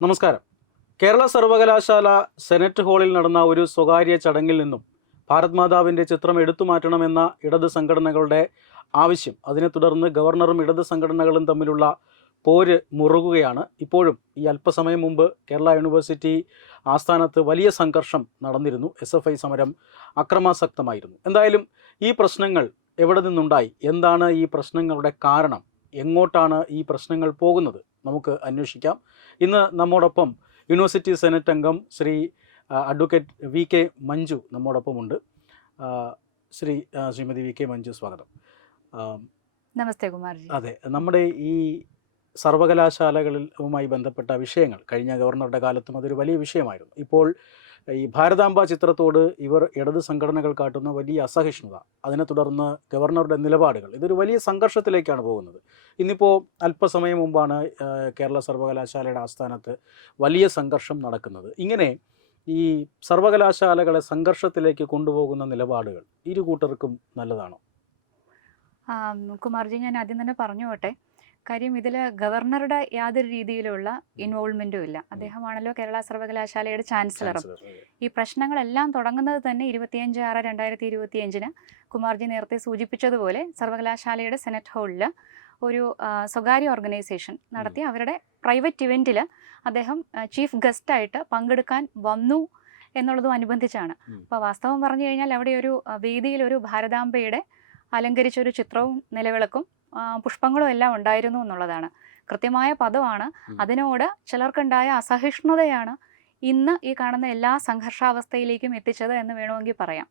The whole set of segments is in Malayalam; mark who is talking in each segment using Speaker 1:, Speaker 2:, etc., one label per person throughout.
Speaker 1: നമസ്കാരം. കേരള സർവകലാശാല സെനറ്റ് ഹാളിൽ നടന്ന ഒരു സ്വകാര്യ ചടങ്ങിൽ നിന്നും ഭാരത് മാതാവിന്റെ ചിത്രം എടുത്തു മാറ്റണമെന്ന ഇടത് സംഘടനകളുടെ ആവശ്യം അതിനെ തുടർന്ന് ഗവർണറും ഇടത് സംഘടനകളും തമ്മിലുള്ള പോര് മുറുകുകയാണ്. ഇപ്പോഴും ഈ അല്പസമയം മുമ്പ് കേരള യൂണിവേഴ്സിറ്റി ആസ്ഥാനത്ത് വലിയ സംഘർഷം നടന്നിരുന്നു. എസ് എഫ് ഐ സമരം അക്രമാസക്തമായിരുന്നു. എന്തായാലും ഈ പ്രശ്നങ്ങൾ എവിടെ നിന്നുണ്ടായി? എന്താണ് ഈ പ്രശ്നങ്ങളുടെ കാരണം? എങ്ങോട്ടാണ് ഈ പ്രശ്നങ്ങൾ പോകുന്നത്? നമുക്ക് അന്വേഷിക്കാം. ഇന്ന് നമ്മോടൊപ്പം യൂണിവേഴ്സിറ്റി സെനറ്റ് അംഗം Shri advocate V K Manju നമ്മോടൊപ്പമുണ്ട്. Shri Shrimati V K Manju സ്വാഗതം.
Speaker 2: നമസ്തേ കുമാർജി.
Speaker 1: അതെ നമ്മുടെ ഈ സർവകലാശാലകളുമായി ബന്ധപ്പെട്ട വിഷയങ്ങൾ കഴിഞ്ഞ ഗവർണറുടെ കാലത്തും അതൊരു വലിയ വിഷയമായിരുന്നു. ഇപ്പോൾ ഈ ഭാരതാംബ ചിത്രത്തോട് ഇവർ ഇടത് സംഘടനകൾ കാട്ടുന്ന വലിയ അസഹിഷ്ണുത അതിനെ തുടർന്ന് ഗവർണറുടെ നിലപാടുകൾ ഇതൊരു വലിയ സംഘർഷത്തിലേക്കാണ് പോകുന്നത്. ഇന്നിപ്പോൾ അല്പസമയം മുമ്പാണ് കേരള സർവകലാശാലയുടെ ആസ്ഥാനത്ത് വലിയ സംഘർഷം നടക്കുന്നത്. ഇങ്ങനെ ഈ സർവകലാശാലകളെ സംഘർഷത്തിലേക്ക് കൊണ്ടുപോകുന്ന നിലപാടുകൾ ഇരു കൂട്ടർക്കും നല്ലതാണോ?
Speaker 2: കുമാർജി ഞാൻ ആദ്യം തന്നെ പറഞ്ഞു പോട്ടെ. കാര്യം ഇതിൽ ഗവർണറുടെ യാതൊരു രീതിയിലുള്ള ഇൻവോൾവ്മെന്റും ഇല്ല. അദ്ദേഹമാണല്ലോ കേരള സർവകലാശാലയുടെ ചാൻസലറും. ഈ പ്രശ്നങ്ങളെല്ലാം തുടങ്ങുന്നത് തന്നെ ഇരുപത്തിയഞ്ച് ആറ് രണ്ടായിരത്തി ഇരുപത്തിയഞ്ചിന് കുമാർജി നേരത്തെ സൂചിപ്പിച്ചതുപോലെ സർവകലാശാലയുടെ സെനറ്റ് ഹാളിൽ ഒരു സ്വകാര്യ ഓർഗനൈസേഷൻ നടത്തി അവരുടെ പ്രൈവറ്റ് ഇവന്റിൽ അദ്ദേഹം ചീഫ് ഗസ്റ്റായിട്ട് പങ്കെടുക്കാൻ വന്നു എന്നുള്ളതും അനുബന്ധിച്ചാണ്.
Speaker 1: അപ്പൊ
Speaker 2: അപ്പോൾ വാസ്തവം പറഞ്ഞു കഴിഞ്ഞാൽ അവിടെ ഒരു വേദിയിൽ ഒരു ഭാരതാംബയുടെ അലങ്കരിച്ചൊരു ചിത്രവും നിലവിളക്കും പുഷ്പങ്ങളും എല്ലാം ഉണ്ടായിരുന്നു എന്നുള്ളതാണ്. കൃത്യമായ പദമാണ്. അതിനോട് ചിലർക്കുണ്ടായ അസഹിഷ്ണുതയാണ് ഇന്ന് ഈ കാണുന്ന എല്ലാ സംഘർഷാവസ്ഥയിലേക്കും എത്തിച്ചത് എന്ന് വേണമെങ്കിൽ പറയാം.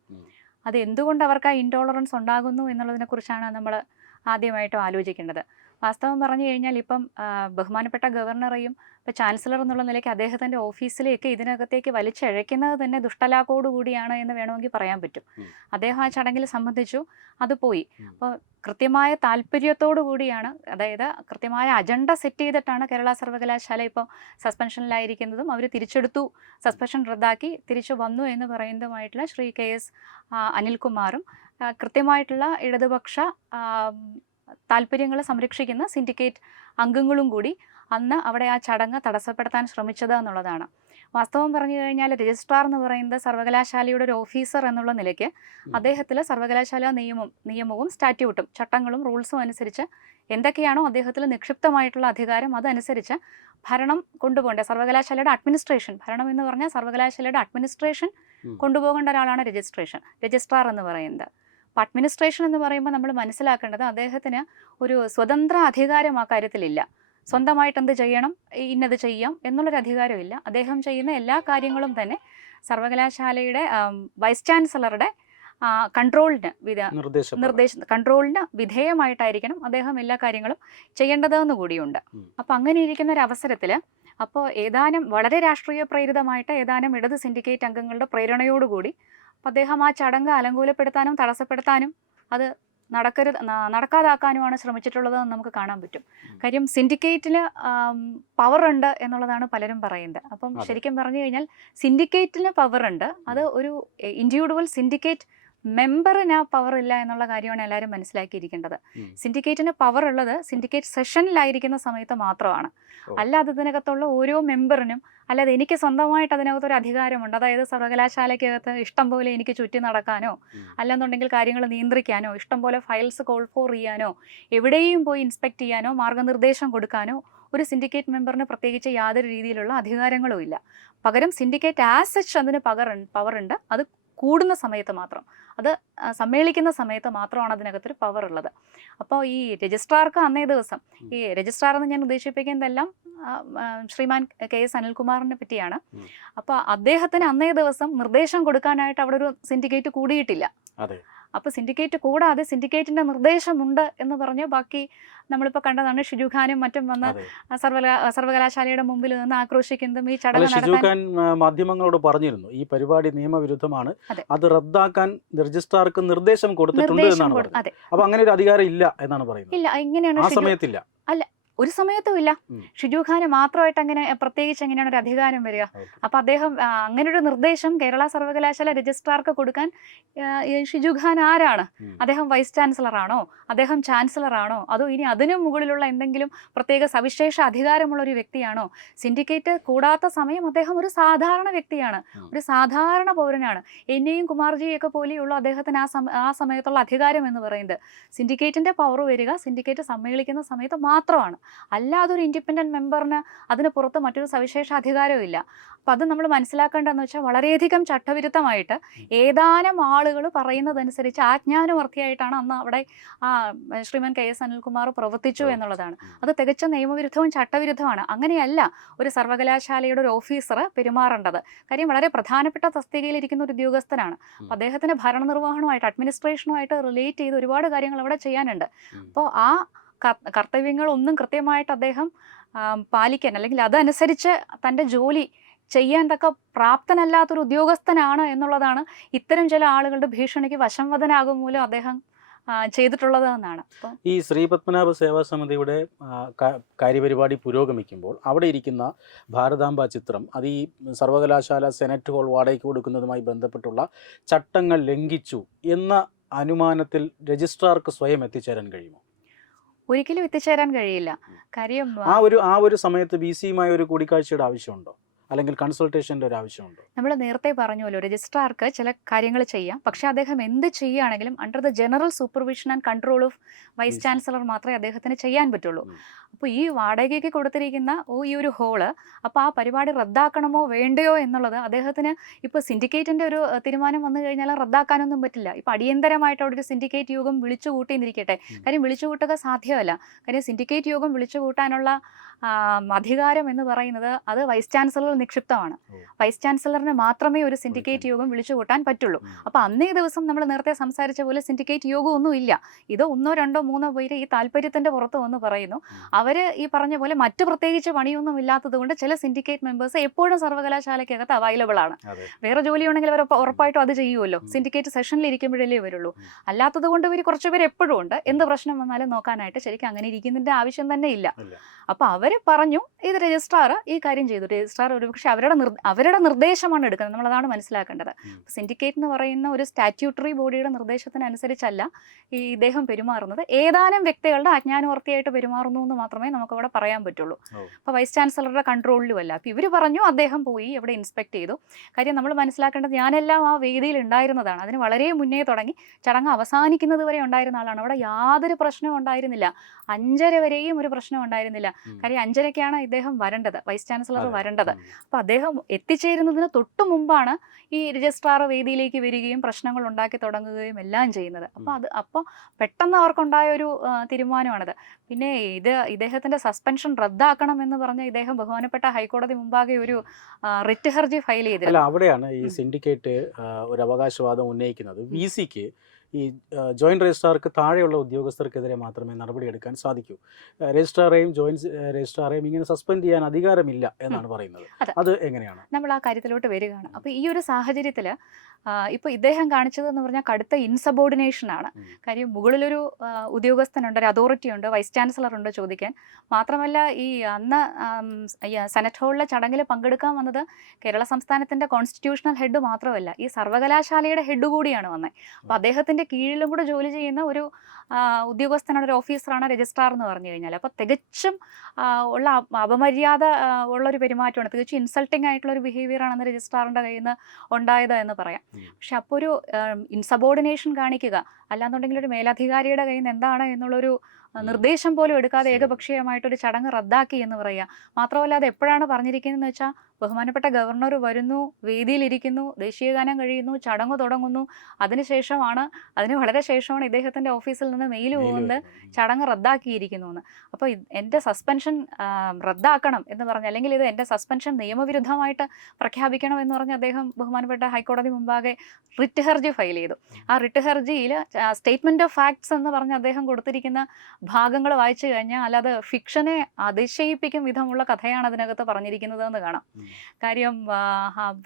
Speaker 2: അത് എന്തുകൊണ്ട് അവർക്ക് ആ ഇൻടോളറൻസ് ഉണ്ടാകുന്നു എന്നുള്ളതിനെ കുറിച്ചാണ് നമ്മൾ ആദ്യമായിട്ടും ആലോചിക്കേണ്ടത്. വാസ്തവം പറഞ്ഞു കഴിഞ്ഞാൽ ഇപ്പം ബഹുമാനപ്പെട്ട ഗവർണറെയും ഇപ്പം ചാൻസലർ എന്നുള്ള നിലയ്ക്ക് അദ്ദേഹത്തിന്റെ ഓഫീസിലേക്ക് ഇതിനകത്തേക്ക് വലിച്ചഴയ്ക്കുന്നത് തന്നെ ദുഷ്ടലാക്കോടുകൂടിയാണ് എന്ന് വേണമെങ്കിൽ പറയാൻ പറ്റും. അദ്ദേഹം ആ ചടങ്ങിൽ സംബന്ധിച്ചു അത് പോയി. അപ്പോൾ കൃത്യമായ താല്പര്യത്തോടു കൂടിയാണ് അതായത് കൃത്യമായ അജണ്ട സെറ്റ് ചെയ്തിട്ടാണ് കേരള സർവകലാശാല ഇപ്പോൾ സസ്പെൻഷനിലായിരിക്കുന്നതും. അവർ തിരിച്ചെടുത്തു സസ്പെൻഷൻ റദ്ദാക്കി തിരിച്ചു വന്നു എന്ന് പറയുന്നതുമായിട്ടുള്ള ശ്രീ കെ എസ് അനിൽകുമാറും കൃത്യമായിട്ടുള്ള ഇടതുപക്ഷ താല്പര്യങ്ങൾ സംരക്ഷിക്കുന്ന സിൻഡിക്കേറ്റ് അംഗങ്ങളും കൂടി അന്ന് അവിടെ ആ ചടങ്ങ് തടസ്സപ്പെടുത്താൻ ശ്രമിച്ചത് എന്നുള്ളതാണ്. വാസ്തവം പറഞ്ഞു കഴിഞ്ഞാൽ രജിസ്ട്രാർ എന്ന് പറയുന്നത് സർവകലാശാലയുടെ ഒരു ഓഫീസർ എന്നുള്ള നിലയ്ക്ക് അദ്ദേഹത്തിൽ സർവകലാശാല നിയമം നിയമവും സ്റ്റാറ്റ്യൂട്ടും ചട്ടങ്ങളും റൂൾസും അനുസരിച്ച് എന്തൊക്കെയാണോ അദ്ദേഹത്തിൽ നിക്ഷിപ്തമായിട്ടുള്ള അധികാരം അതനുസരിച്ച് ഭരണം കൊണ്ടുപോകേണ്ട സർവകലാശാലയുടെ അഡ്മിനിസ്ട്രേഷൻ ഭരണം എന്ന് പറഞ്ഞാൽ സർവകലാശാലയുടെ അഡ്മിനിസ്ട്രേഷൻ. കൊണ്ടുപോകേണ്ട ഒരാളാണ് രജിസ്ട്രേഷൻ രജിസ്ട്രാർ എന്ന് പറയുന്നത്. അപ്പോൾ അഡ്മിനിസ്ട്രേഷൻ എന്ന് പറയുമ്പോൾ നമ്മൾ മനസ്സിലാക്കേണ്ടത് അദ്ദേഹത്തിന് ഒരു സ്വതന്ത്ര അധികാരം ആ കാര്യത്തിലില്ല. സ്വന്തമായിട്ട് എന്ത് ചെയ്യണം? ഇന്നത് ചെയ്യാം എന്നുള്ളൊരു അധികാരമില്ല അദ്ദേഹം ചെയ്യുന്ന എല്ലാ കാര്യങ്ങളും തന്നെ സർവകലാശാലയുടെ വൈസ് ചാൻസലറുടെ കൺട്രോളിന് വിധ
Speaker 1: നിർദ്ദേശം
Speaker 2: കൺട്രോളിന് വിധേയമായിട്ടായിരിക്കണം അദ്ദേഹം എല്ലാ കാര്യങ്ങളും ചെയ്യേണ്ടതെന്ന് കൂടിയുണ്ട്. അപ്പോൾ അങ്ങനെ ഇരിക്കുന്ന ഒരു അവസരത്തിൽ അപ്പോൾ ഏതാനും വളരെ രാഷ്ട്രീയ പ്രേരിതമായിട്ട് ഏതാനും ഇടത് സിൻഡിക്കേറ്റ് അംഗങ്ങളുടെ പ്രേരണയോടുകൂടി അദ്ദേഹം ആ ചടങ്ങ് അലങ്കൂലപ്പെടുത്താനും തടസ്സപ്പെടുത്താനും അത് നടക്കരുത് നടക്കാതാക്കാനുമാണ് ശ്രമിച്ചിട്ടുള്ളതെന്ന് നമുക്ക് കാണാൻ പറ്റും. കാര്യം സിൻഡിക്കേറ്റിൽ പവർ ഉണ്ട് എന്നുള്ളതാണ് പലരും പറയുന്നത്. അപ്പം ശരിക്കും പറഞ്ഞു കഴിഞ്ഞാൽ സിൻഡിക്കേറ്റിന് പവർ ഉണ്ട് അത് ഒരു ഇൻഡിവിജ്വൽ സിൻഡിക്കേറ്റ് മെമ്പറിന് ആ പവർ ഇല്ല എന്നുള്ള കാര്യമാണ് എല്ലാവരും മനസ്സിലാക്കിയിരിക്കേണ്ടത്. സിൻഡിക്കേറ്റിന് പവർ ഉള്ളത് സിൻഡിക്കേറ്റ് സെഷനിലായിരിക്കുന്ന സമയത്ത് മാത്രമാണ്. അല്ലാതെ ഇതിനകത്തുള്ള ഓരോ മെമ്പറിനും അല്ലാതെ എനിക്ക് സ്വന്തമായിട്ട് അതിനകത്തൊരു അധികാരമുണ്ട്. അതായത് സർവകലാശാലയ്ക്കകത്ത് ഇഷ്ടം പോലെ എനിക്ക് ചുറ്റി നടക്കാനോ. അല്ലെന്നുണ്ടെങ്കിൽ കാര്യങ്ങൾ നിയന്ത്രിക്കാനോ ഇഷ്ടം പോലെ ഫയൽസ് കോൾ ഫോർ ചെയ്യാനോ എവിടെയും പോയി ഇൻസ്പെക്ട് ചെയ്യാനോ മാർഗനിർദ്ദേശം കൊടുക്കാനോ ഒരു സിൻഡിക്കേറ്റ് മെമ്പറിന് പ്രത്യേകിച്ച് യാതൊരു രീതിയിലുള്ള അധികാരങ്ങളും ഇല്ല. പകരം സിൻഡിക്കേറ്റ് ആസ് സച്ച് അതിന് പകർ പവർ ഉണ്ട്. അത് കൂടുന്ന സമയത്ത് മാത്രം. അത് സമ്മേളിക്കുന്ന സമയത്ത് മാത്രമാണ് അതിനകത്തൊരു പവർ ഉള്ളത്. അപ്പോൾ ഈ രജിസ്ട്രാർക്ക് അന്നേ ദിവസം ഈ രജിസ്ട്രാർ എന്ന് ഞാൻ ഉദ്ദേശിപ്പിക്കുന്നതെല്ലാം ശ്രീമാൻ കെ എസ് അനിൽകുമാറിനെ പറ്റിയാണ്. അപ്പോൾ അദ്ദേഹത്തിന് അന്നേ ദിവസം നിർദ്ദേശം കൊടുക്കാനായിട്ട് അവിടെ ഒരു സിൻഡിക്കേറ്റ് കൂടിയിട്ടില്ല. അപ്പോൾ സിൻഡിക്കേറ്റ് കൂടാതെ സിൻഡിക്കേറ്റിന്റെ നിർദ്ദേശമുണ്ട് എന്ന് പറഞ്ഞ് ബാക്കി നമ്മളിപ്പോൾ കണ്ടതാണ് ഷിജുഖാനും മറ്റും വന്ന് സർവകലാ സർവകലാശാലയുടെ മുമ്പിൽ നിന്ന് ആക്രോശിക്കുന്നതും ഈ ചടങ്ങ്
Speaker 1: ഷിജു
Speaker 2: നടത്താൻ
Speaker 1: ഖാൻ മാധ്യമങ്ങളോട് പറഞ്ഞിരുന്നു. ഈ പരിപാടി നിയമവിരുദ്ധമാണ്.
Speaker 2: അത്.
Speaker 1: റദ്ദാക്കാൻ രജിസ്ട്രാർക്ക് നിർദ്ദേശം കൊടുത്തിട്ടുണ്ട് എന്നാണ് അപ്പൊ അങ്ങനെ ഒരു അധികാരം ഇല്ല എന്നാണ് പറയുന്നത്.
Speaker 2: ഇല്ല ഇങ്ങനെയാണ്
Speaker 1: ആ സമയത്തില്ല.
Speaker 2: ഒരു സമയത്തും ഇല്ല. ഷിജു ഖാന് മാത്രമായിട്ട് അങ്ങനെ പ്രത്യേകിച്ച് എങ്ങനെയാണ് ഒരു അധികാരം വരിക. അപ്പൊ അദ്ദേഹം അങ്ങനെ ഒരു നിർദ്ദേശം കേരള സർവകലാശാല രജിസ്ട്രാർക്ക് കൊടുക്കാൻ ഷിജു ഖാൻ ആരാണ്? അദ്ദേഹം വൈസ് ചാൻസലർ ആണോ അദ്ദേഹം ചാൻസലർ ആണോ അതോ ഇനി അതിനു മുകളിലുള്ള എന്തെങ്കിലും പ്രത്യേക സവിശേഷ അധികാരമുള്ള ഒരു വ്യക്തിയാണോ? സിൻഡിക്കേറ്റ് കൂടാത്ത സമയം അദ്ദേഹം ഒരു സാധാരണ വ്യക്തിയാണ്. ഒരു സാധാരണ പൗരനാണ്. എന്നെയും കുമാർജിയൊക്കെ പോലെയുള്ള അദ്ദേഹത്തിന് ആ സമ ആ സമയത്തുള്ള അധികാരം എന്ന് പറയുന്നത്. സിൻഡിക്കേറ്റിന്റെ പവർ വരിക സിൻഡിക്കേറ്റ് സമ്മേളിക്കുന്ന സമയത്ത് മാത്രമാണ്. അല്ലാതെ ഒരു ഇൻഡിപെൻഡന്റ് മെമ്പറിന് അതിന് പുറത്ത് മറ്റൊരു സവിശേഷ അധികാരവും ഇല്ല. അപ്പം അത് നമ്മൾ മനസ്സിലാക്കേണ്ടതെന്ന് വെച്ചാൽ വളരെയധികം ചട്ടവിരുദ്ധമായിട്ട് ഏതാനും ആളുകൾ പറയുന്നതനുസരിച്ച് ആജ്ഞാനുവർത്തിയായിട്ടാണ് അന്ന് അവിടെ ആ ശ്രീമൻ കെ എസ് അനിൽകുമാർ പ്രവർത്തിച്ചു എന്നുള്ളതാണ്. അത് തികച്ചും നിയമവിരുദ്ധവും ചട്ടവിരുദ്ധമാണ് അങ്ങനെയല്ല ഒരു സർവകലാശാലയുടെ ഒരു ഓഫീസർ പെരുമാറേണ്ടത്. കാര്യം വളരെ പ്രധാനപ്പെട്ട തസ്തികയിലിരിക്കുന്ന ഒരു ഉദ്യോഗസ്ഥനാണ്. അപ്പം അദ്ദേഹത്തിന് ഭരണനിർവഹണമായിട്ട് അഡ്മിനിസ്ട്രേഷനുമായിട്ട് റിലേറ്റ് ചെയ്ത് ഒരുപാട് കാര്യങ്ങൾ അവിടെ ചെയ്യാനുണ്ട്. അപ്പോൾ ആ ക- കർത്തവ്യങ്ങളൊന്നും കൃത്യമായിട്ട് അദ്ദേഹം പാലിക്കാൻ അല്ലെങ്കിൽ അതനുസരിച്ച് തന്റെ ജോലി ചെയ്യാൻ തക്ക പ്രാപ്തനല്ലാത്തൊരു ഉദ്യോഗസ്ഥനാണ് എന്നുള്ളതാണ് ഇത്തരം ചില ആളുകളുടെ ഭീഷണിക്ക് വശംവദനാകും മൂലം അദ്ദേഹം ചെയ്തിട്ടുള്ളത് എന്നാണ്.
Speaker 1: ഈ ശ്രീ പത്മനാഭ സേവാ സമിതിയുടെ കാര്യപരിപാടി പുരോഗമിക്കുമ്പോൾ അവിടെ ഇരിക്കുന്ന ഭാരതാംബ ചിത്രം അത് ഈ സർവകലാശാല സെനറ്റ് ഹോൾ വാടകയ്ക്ക് കൊടുക്കുന്നതുമായി ബന്ധപ്പെട്ടുള്ള ചട്ടങ്ങൾ ലംഘിച്ചു എന്ന അനുമാനത്തിൽ രജിസ്ട്രാർക്ക് സ്വയം എത്തിച്ചേരാൻ കഴിയുമോ?
Speaker 2: ഒരിക്കലും എത്തിച്ചേരാൻ കഴിയില്ല. കാര്യം
Speaker 1: ആ ഒരു ആ ഒരു സമയത്ത് ബി സിയുമായി ഒരു കൂടിക്കാഴ്ചയുടെ ആവശ്യമുണ്ടോ? അല്ലെങ്കിൽ കൺസൾട്ടേഷന്റെ ഒരു ആവശ്യമുണ്ട്?
Speaker 2: നമ്മൾ നേരത്തെ പറഞ്ഞുവല്ലോ രജിസ്ട്രാർക്ക് ചില കാര്യങ്ങൾ ചെയ്യാം. പക്ഷേ അദ്ദേഹം എന്ത് ചെയ്യുകയാണെങ്കിലും under the general supervision and control of vice chancellor മാത്രമേ അദ്ദേഹത്തിന് ചെയ്യാൻ പറ്റുള്ളൂ. അപ്പോൾ ഈ വാടകയ്ക്ക് കൊടുത്തിരിക്കുന്ന ഓ ഈ ഒരു ഹോൾ അപ്പോൾ ആ പരിപാടി റദ്ദാക്കണമോ വേണ്ടയോ എന്നുള്ളത് അദ്ദേഹത്തിന് ഇപ്പോൾ സിൻഡിക്കേറ്റിന്റെ ഒരു തീരുമാനം വന്നു കഴിഞ്ഞാൽ റദ്ദാക്കാനൊന്നും പറ്റില്ല. ഇപ്പോൾ അടിയന്തരമായിട്ട് അവിടെ ഒരു സിൻഡിക്കേറ്റ് യോഗം വിളിച്ചു കൂട്ടിന്നിരിക്കട്ടെ
Speaker 1: ഉം.
Speaker 2: കാര്യം വിളിച്ചു കൂട്ടുക സാധ്യമല്ല. കാര്യം സിൻഡിക്കേറ്റ് യോഗം വിളിച്ചു കൂട്ടാനുള്ള അധികാരം എന്ന് പറയുന്നത് അത് വൈസ് ചാൻസലറിൽ നിക്ഷിപ്തമാണ്. വൈസ് ചാൻസലറിന് മാത്രമേ ഒരു സിൻഡിക്കേറ്റ് യോഗം വിളിച്ചു കൂട്ടാൻ പറ്റുള്ളൂ
Speaker 1: അപ്പൊ
Speaker 2: അപ്പോൾ അന്നേ ദിവസം നമ്മൾ നേരത്തെ സംസാരിച്ച പോലെ സിൻഡിക്കേറ്റ് യോഗം ഒന്നും ഇല്ല. ഇത് ഒന്നോ രണ്ടോ മൂന്നോ പേര് ഈ താല്പര്യത്തിന്റെ പുറത്ത് വന്ന് പറയുന്നു. അവർ ഈ പറഞ്ഞ പോലെ മറ്റു പ്രത്യേകിച്ച് പണിയൊന്നും ഇല്ലാത്തത് കൊണ്ട് ചില സിൻഡിക്കേറ്റ് മെമ്പേഴ്സ് എപ്പോഴും സർവകലാശാലയ്ക്കകത്ത് അവൈലബിൾ ആണ്.
Speaker 1: വേറെ
Speaker 2: വേറെ ജോലിയുണ്ടെങ്കിൽ അവർ ഉറപ്പ- ഉറപ്പായിട്ടും അത് ചെയ്യുമല്ലോ സിൻഡിക്കേറ്റ് സെഷനിൽ ഇരിക്കുമ്പോഴല്ലേ വരുള്ളൂ. അല്ലാത്തത് കൊണ്ട് ഇവർ കുറച്ചുപേർ എപ്പോഴും ഉണ്ട്. എന്ത് പ്രശ്നം വന്നാലും നോക്കാനായിട്ട് ശരിക്കും അങ്ങനെ ഇരിക്കുന്നതിന്റെ ആവശ്യം തന്നെ ഇല്ല.
Speaker 1: ഇല്ല.
Speaker 2: അപ്പൊ അവർ പറഞ്ഞു ഇത് രജിസ്ട്രാർ ഈ കാര്യം ചെയ്തു. രജിസ്ട്രാർ ഒരു പക്ഷെ അവരുടെ നിർ- അവരുടെ നിർദ്ദേശമാണ് എടുക്കുന്നത്. നമ്മളതാണ് മനസ്സിലാക്കേണ്ടത്. സിൻഡിക്കേറ്റ് എന്ന് പറയുന്ന ഒരു സ്റ്റാറ്റ്യൂട്ടറി ബോഡിയുടെ നിർദ്ദേശത്തിനനുസരിച്ചല്ല ഈ ഇദ്ദേഹം പെരുമാറുന്നത്. ഏതാനും വ്യക്തികളുടെ അജ്ഞാനവർത്തിയായിട്ട് പെരുമാറുന്നു എന്ന് മാത്രമേ നമുക്കവിടെ പറയാൻ പറ്റുള്ളൂ. അപ്പോൾ വൈസ് ചാൻസലറുടെ കൺട്രോളിലും അല്ല അപ്പോൾ ഇവർ പറഞ്ഞു അദ്ദേഹം പോയി അവിടെ ഇൻസ്പെക്ട് ചെയ്തു. കാര്യം നമ്മൾ മനസ്സിലാക്കേണ്ടത് ഞാനെല്ലാം ആ വേദിയിൽ ഉണ്ടായിരുന്നതാണ്. അതിന് വളരെ മുന്നേ തുടങ്ങി. ചടങ്ങ് അവസാനിക്കുന്നത് വരെ ഉണ്ടായിരുന്ന ആളാണ്. അവിടെ യാതൊരു പ്രശ്നവും ഉണ്ടായിരുന്നില്ല. അഞ്ചര വരെയും ഒരു പ്രശ്നം ഉണ്ടായിരുന്നില്ല. കാര്യം അഞ്ചരയ്ക്കാണ് ഇദ്ദേഹം വരേണ്ടത്. Vice chancellor. വരേണ്ടത്. അപ്പോൾ അദ്ദേഹം എത്തിച്ചേരുന്നതിന് തൊട്ട് മുമ്പാണ് ഈ രജിസ്ട്രാർ വേദിയിലേക്ക് വരികയും പ്രശ്നങ്ങൾ ഉണ്ടാക്കി തുടങ്ങുകയും എല്ലാം ചെയ്യുന്നത്. അപ്പോൾ അത് അപ്പോൾ പെട്ടെന്ന് അവർക്കുണ്ടായ ഒരു തീരുമാനമാണത്. പിന്നെ ഇത് ഇദ്ദേഹത്തിന്റെ സസ്പെൻഷൻ റദ്ദാക്കണം എന്ന് പറഞ്ഞ് ഇദ്ദേഹം ബഹുമാനപ്പെട്ട ഹൈക്കോടതി മുമ്പാകെ ഒരു റിറ്റ് ഹർജി ഫയൽ
Speaker 1: അല്ല അവിടെയാണ് ഈ സിൻഡിക്കേറ്റ് ഒരു അവകാശവാദം ഉന്നയിക്കുന്നത്. വി സിക്ക് ഈ ജോയിന്റ് രജിസ്ട്രാർക്ക് താഴെയുള്ള ഉദ്യോഗസ്ഥർക്കെതിരെ മാത്രമേ നടപടിയെടുക്കാൻ സാധിക്കൂ. രജിസ്ട്രാറേയും ജോയിന്റ് രജിസ്ട്രാറേയും ഇങ്ങനെ സസ്പെൻഡ് ചെയ്യാൻ അധികാരമില്ല എന്നാണ് പറയുന്നത്.
Speaker 2: അത്.
Speaker 1: എങ്ങനെയാണ്?
Speaker 2: നമ്മൾ ആ കാര്യത്തിലോട്ട് വരികയാണ്. അപ്പോൾ ഈ ഒരു സാഹചര്യത്തിൽ ഇപ്പോൾ ഇദ്ദേഹം കാണിച്ചതെന്ന് പറഞ്ഞാൽ കടുത്ത ഇൻസബോർഡിനേഷൻ ആണ്.
Speaker 1: ഉം.
Speaker 2: കാര്യം മുകളിലൊരു ഉദ്യോഗസ്ഥനുണ്ട് ഒരു അതോറിറ്റി ഉണ്ട് വൈസ് ചാൻസലർ ഉണ്ട് ചോദിക്കാൻ. മാത്രമല്ല ഈ അന്ന് സെനറ്റ് ഹാളിലെ ചടങ്ങിൽ പങ്കെടുക്കാൻ വന്നത് കേരള സംസ്ഥാനത്തിന്റെ കോൺസ്റ്റിറ്റ്യൂഷണൽ ഹെഡ് മാത്രമല്ല ഈ സർവകലാശാലയുടെ ഹെഡ് കൂടിയാണ് വന്നത് അപ്പോൾ അദ്ദേഹത്തിന്റെ കീഴിലും കൂടെ ജോലി ചെയ്യുന്ന ഒരു ഉദ്യോഗസ്ഥനാണ് ഒരു ഓഫീസറാണ് രജിസ്ട്രാർ എന്ന് പറഞ്ഞു കഴിഞ്ഞാൽ അപ്പോൾ തികച്ചും ഉള്ള അപ- അപമര്യാദ ഉള്ള ഒരു പെരുമാറ്റമാണ്. തികച്ചും ഇൻസൾട്ടിംഗ് ആയിട്ടുള്ള ഒരു ബിഹേവിയർ ആണെന്ന് അന്ന് രജിസ്ട്രാറിന്റെ കയ്യിൽ നിന്ന് ഉണ്ടായത് എന്ന് പറയാം. പക്ഷെ അപ്പോൾ ഒരു ഇൻസബോർഡിനേഷൻ കാണിക്കുക. അല്ലാന്നുണ്ടെങ്കിൽ ഒരു മേലധികാരിയുടെ കയ്യിൽ നിന്ന് എന്താണ് എന്നുള്ളൊരു. നിർദ്ദേശം പോലും എടുക്കാതെ
Speaker 1: ഏകപക്ഷീയമായിട്ട്
Speaker 2: ഏകപക്ഷീയമായിട്ടൊരു ചടങ്ങ് റദ്ദാക്കി എന്ന് പറയാം. മാത്രമല്ല അത് എപ്പോഴാണ് പറഞ്ഞിരിക്കുന്നതെന്ന് വെച്ചാൽ ബഹുമാനപ്പെട്ട ഗവർണർ വരുന്നു വേദിയിലിരിക്കുന്നു ദേശീയഗാനം കഴിയുന്നു ചടങ്ങ് തുടങ്ങുന്നു. അതിനുശേഷമാണ് അതിന് വളരെ ശേഷമാണ് ഇദ്ദേഹത്തിന്റെ ഓഫീസിൽ നിന്ന് മെയിൽ
Speaker 1: മെയിൽ
Speaker 2: പോകുന്നത് ചടങ്ങ് റദ്ദാക്കിയിരിക്കുന്നു എന്ന് അപ്പോൾ എന്റെ സസ്പെൻഷൻ റദ്ദാക്കണം എന്ന് പറഞ്ഞ അല്ലെങ്കിൽ ഇത് എന്റെ സസ്പെൻഷൻ നിയമവിരുദ്ധമായിട്ട് പ്രഖ്യാപിക്കണം എന്ന് പറഞ്ഞ് അദ്ദേഹം ബഹുമാനപ്പെട്ട ഹൈക്കോടതി മുമ്പാകെ റിട്ട് ഹർജി ഫയൽ ചെയ്തു. ആ റിട്ട് ഹർജിയിൽ സ്റ്റേറ്റ്മെന്റ് ഓഫ് ഫാക്ട്സ് എന്ന് പറഞ്ഞ് അദ്ദേഹം കൊടുത്തിരിക്കുന്ന ഭാഗങ്ങൾ വായിച്ചു കഴിഞ്ഞാൽ അല്ലാതെ ഫിക്ഷനെ അതിശയിപ്പിക്കും വിധമുള്ള കഥയാണ് അതിനകത്ത് പറഞ്ഞിരിക്കുന്നത് എന്ന് കാണാം കാര്യം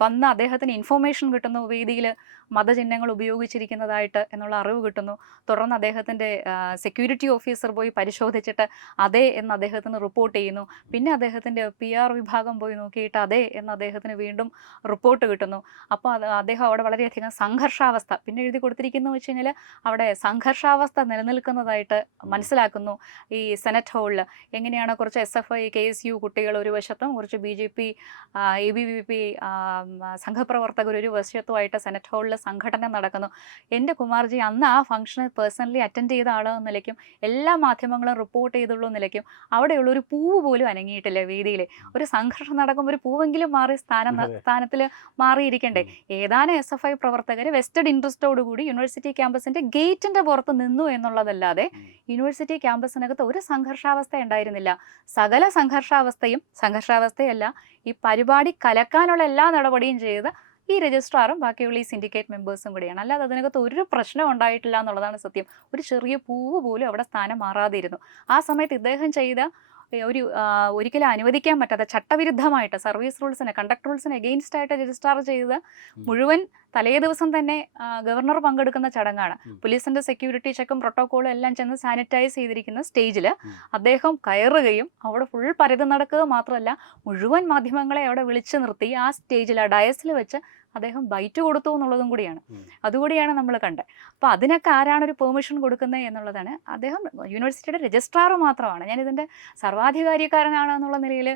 Speaker 2: വന്ന അദ്ദേഹത്തിന് ഇൻഫോർമേഷൻ കിട്ടുന്നു വേദിയിൽ മതചിഹ്നങ്ങൾ ഉപയോഗിച്ചിരിക്കുന്നതായിട്ട് എന്നുള്ള അറിവ് കിട്ടുന്നു. തുടർന്ന് അദ്ദേഹത്തിന്റെ സെക്യൂരിറ്റി ഓഫീസർ പോയി പരിശോധിച്ചിട്ട് അതെ എന്ന് അദ്ദേഹത്തിന് റിപ്പോർട്ട് ചെയ്യുന്നു. പിന്നെ അദ്ദേഹത്തിന്റെ പി ആർ വിഭാഗം പോയി നോക്കിയിട്ട് അതെ എന്ന് അദ്ദേഹത്തിന് വീണ്ടും റിപ്പോർട്ട് കിട്ടുന്നു. അപ്പോൾ അത് അദ്ദേഹം അവിടെ വളരെയധികം സംഘർഷാവസ്ഥ പിന്നെ എഴുതി കൊടുത്തിരിക്കുന്നു വെച്ച് കഴിഞ്ഞാൽ അവിടെ സംഘർഷാവസ്ഥ നിലനിൽക്കുന്നതായിട്ട് മനസ്സിലാക്കുന്നു ഈ സെനറ്റ് ഹോളിൽ. എങ്ങനെയാണ് കുറച്ച് S F I K S U കുട്ടികൾ ഒരു വശത്തും കുറച്ച് B J P A B V P സംഘപ്രവർത്തകർ ഒരു വശത്തുമായിട്ട് സെനറ്റ് ഹോളിൽ സംഘടന നടക്കുന്നു. എന്റെ കുമാർജി അന്ന് ആ ഫംഗ്ഷനിൽ പേഴ്സണലി അറ്റൻഡ് ചെയ്ത ആളോ നിലയ്ക്കും എല്ലാ മാധ്യമങ്ങളും റിപ്പോർട്ട് ചെയ്തുള്ളൂ നിലയ്ക്കും അവിടെയുള്ള ഒരു പൂവ് പോലും അനങ്ങിയിട്ടില്ല വേദിയിൽ ഒരു സംഘർഷം നടക്കുമ്പോൾ ഒരു പൂവെങ്കിലും മാറി സ്ഥാനം. സ്ഥാനത്തിൽ മാറിയിരിക്കണ്ടേ. ഏതാനും എസ് എഫ് ഐ പ്രവർത്തകർ വെസ്റ്റഡ് ഇൻട്രസ്റ്റോടുകൂടി യൂണിവേഴ്സിറ്റി ക്യാമ്പസിന്റെ ഗേറ്റിന്റെ പുറത്ത് നിന്നു എന്നുള്ളതല്ലാതെ
Speaker 1: ഉം.
Speaker 2: യൂണിവേഴ്സിറ്റി ക്യാമ്പസിനകത്ത് ഒരു സംഘർഷാവസ്ഥ ഉണ്ടായിരുന്നില്ല. സകല സംഘർഷാവസ്ഥയും സംഘർഷാവസ്ഥയല്ല ഈ പരിപാടി കലക്കാനുള്ള എല്ലാ നടപടിയും ചെയ്ത് ഈ രജിസ്ട്രാറും ബാക്കിയുള്ള ഈ സിൻഡിക്കേറ്റ് മെമ്പേഴ്സും കൂടിയാണ്. അല്ലാതെ അതിനകത്ത് ഒരു പ്രശ്നം ഉണ്ടായിട്ടില്ല എന്നുള്ളതാണ് സത്യം. ഒരു ചെറിയ പൂവ് പോലും അവിടെ സ്ഥാനം മാറാതിരുന്നു. ആ സമയത്ത് ഇദ്ദേഹം ചെയ്ത ഒരു ഒരിക്കലും അനുവദിക്കാൻ പറ്റാത്ത ചട്ടവിരുദ്ധമായിട്ട് സർവീസ് റൂൾസിനെ കണ്ടക്ട് റൂൾസിനെ എഗെയിൻസ്റ്റ് ആയിട്ട് രജിസ്റ്റർ ചെയ്ത് മുഴുവൻ തലേ ദിവസം തന്നെ ഗവർണർ പങ്കെടുക്കുന്ന ചടങ്ങാണ്. പോലീസിന്റെ സെക്യൂരിറ്റി ചെക്കും പ്രോട്ടോക്കോളും എല്ലാം ചെന്ന് സാനിറ്റൈസ് ചെയ്തിരിക്കുന്ന സ്റ്റേജിൽ അദ്ദേഹം കയറുകയും അവിടെ ഫുൾ പരിധി നടക്കുക മാത്രമല്ല മുഴുവൻ മാധ്യമങ്ങളെ അവിടെ വിളിച്ചു നിർത്തി ആ സ്റ്റേജിൽ ആ ഡയസിൽ വെച്ച് അദ്ദേഹം ബൈറ്റ് കൊടുത്തു എന്നുള്ളതും കൂടിയാണ്. അതുകൂടിയാണ് നമ്മൾ കണ്ടത്. അപ്പോൾ അതിനൊക്കെ ആരാണ് ഒരു പെർമിഷൻ കൊടുക്കുന്നത് എന്നുള്ളതാണ് അദ്ദേഹം യൂണിവേഴ്സിറ്റിയുടെ രജിസ്ട്രാർ മാത്രമാണ്. ഞാൻ ഇതിന്റെ സർവാധികാരിക്കാരനാണ് എന്നുള്ള നിലയിൽ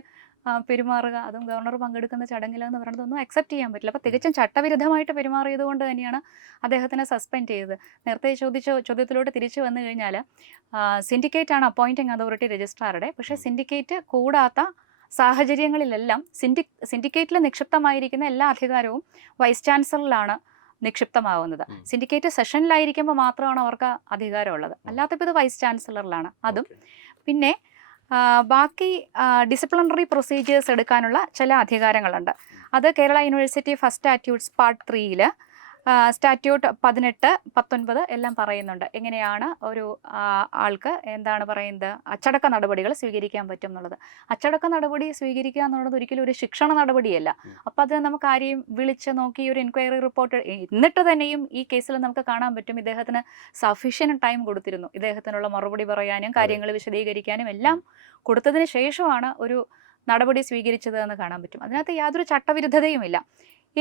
Speaker 2: പെരുമാറുക അതും ഗവർണർ പങ്കെടുക്കുന്ന ചടങ്ങിൽ എന്ന് പറയുന്നതൊന്നും അക്സെപ്റ്റ് ചെയ്യാൻ പറ്റില്ല. അപ്പോൾ തികച്ചും ചട്ടവിരുദ്ധമായിട്ട് പെരുമാറിയത് കൊണ്ട് തന്നെയാണ് അദ്ദേഹത്തിനെ സസ്പെൻഡ് ചെയ്തത്. നേരത്തെ ചോദിച്ച ചോദ്യത്തിലോട്ട് തിരിച്ചു വന്നു കഴിഞ്ഞാൽ സിൻഡിക്കേറ്റ് ആണ് അപ്പോയിന്റിംഗ് അതോറിറ്റി രജിസ്ട്രാറുടെ. പക്ഷേ സിൻഡിക്കേറ്റ് കൂടാത്ത സാഹചര്യങ്ങളിലെല്ലാം സിൻഡി സിൻഡിക്കേറ്റിൽ നിക്ഷിപ്തമായിരിക്കുന്ന എല്ലാ അധികാരവും വൈസ് ചാൻസലറിലാണ് നിക്ഷിപ്തമാവുന്നത്. സിൻഡിക്കേറ്റ് സെഷനിലായിരിക്കുമ്പോൾ മാത്രമാണ് അവർക്ക് അധികാരമുള്ളത്. അല്ലാത്തപ്പോൾ ഇത് വൈസ് ചാൻസലറിലാണ്. അതും പിന്നെ ബാക്കി ഡിസിപ്ലിനറി പ്രൊസീജിയേഴ്സ് എടുക്കാനുള്ള ചില അധികാരങ്ങളുണ്ട്. അത് Kerala university first statutes part ത്രീയിൽ സ്റ്റാറ്റ്യൂട്ട് പതിനെട്ട് പത്തൊൻപത് എല്ലാം പറയുന്നുണ്ട്. എങ്ങനെയാണ് ഒരു ആൾക്ക് എന്താണ് പറയുന്നത്? അച്ചടക്ക നടപടികൾ സ്വീകരിക്കാൻ പറ്റും എന്നുള്ളത്. അച്ചടക്ക നടപടി സ്വീകരിക്കുക എന്നുള്ളത് ഒരിക്കലും ഒരു ശിക്ഷണ നടപടിയല്ല.
Speaker 1: അപ്പം
Speaker 2: അപ്പോൾ അത് നമുക്ക് ആരെയും വിളിച്ച് നോക്കി ഒരു എൻക്വയറി റിപ്പോർട്ട് എന്നിട്ട് തന്നെയും ഈ കേസിൽ നമുക്ക് കാണാൻ പറ്റും. ഇദ്ദേഹത്തിന് സഫീഷ്യന്റ് ടൈം കൊടുത്തിരുന്നു. ഇദ്ദേഹത്തിനുള്ള മറുപടി പറയാനും കാര്യങ്ങൾ വിശദീകരിക്കാനും എല്ലാം കൊടുത്തതിന് ശേഷമാണ് ഒരു നടപടി സ്വീകരിച്ചത് എന്ന് കാണാൻ പറ്റും. അതിനകത്ത് യാതൊരു ചട്ടവിരുദ്ധതയുമില്ല.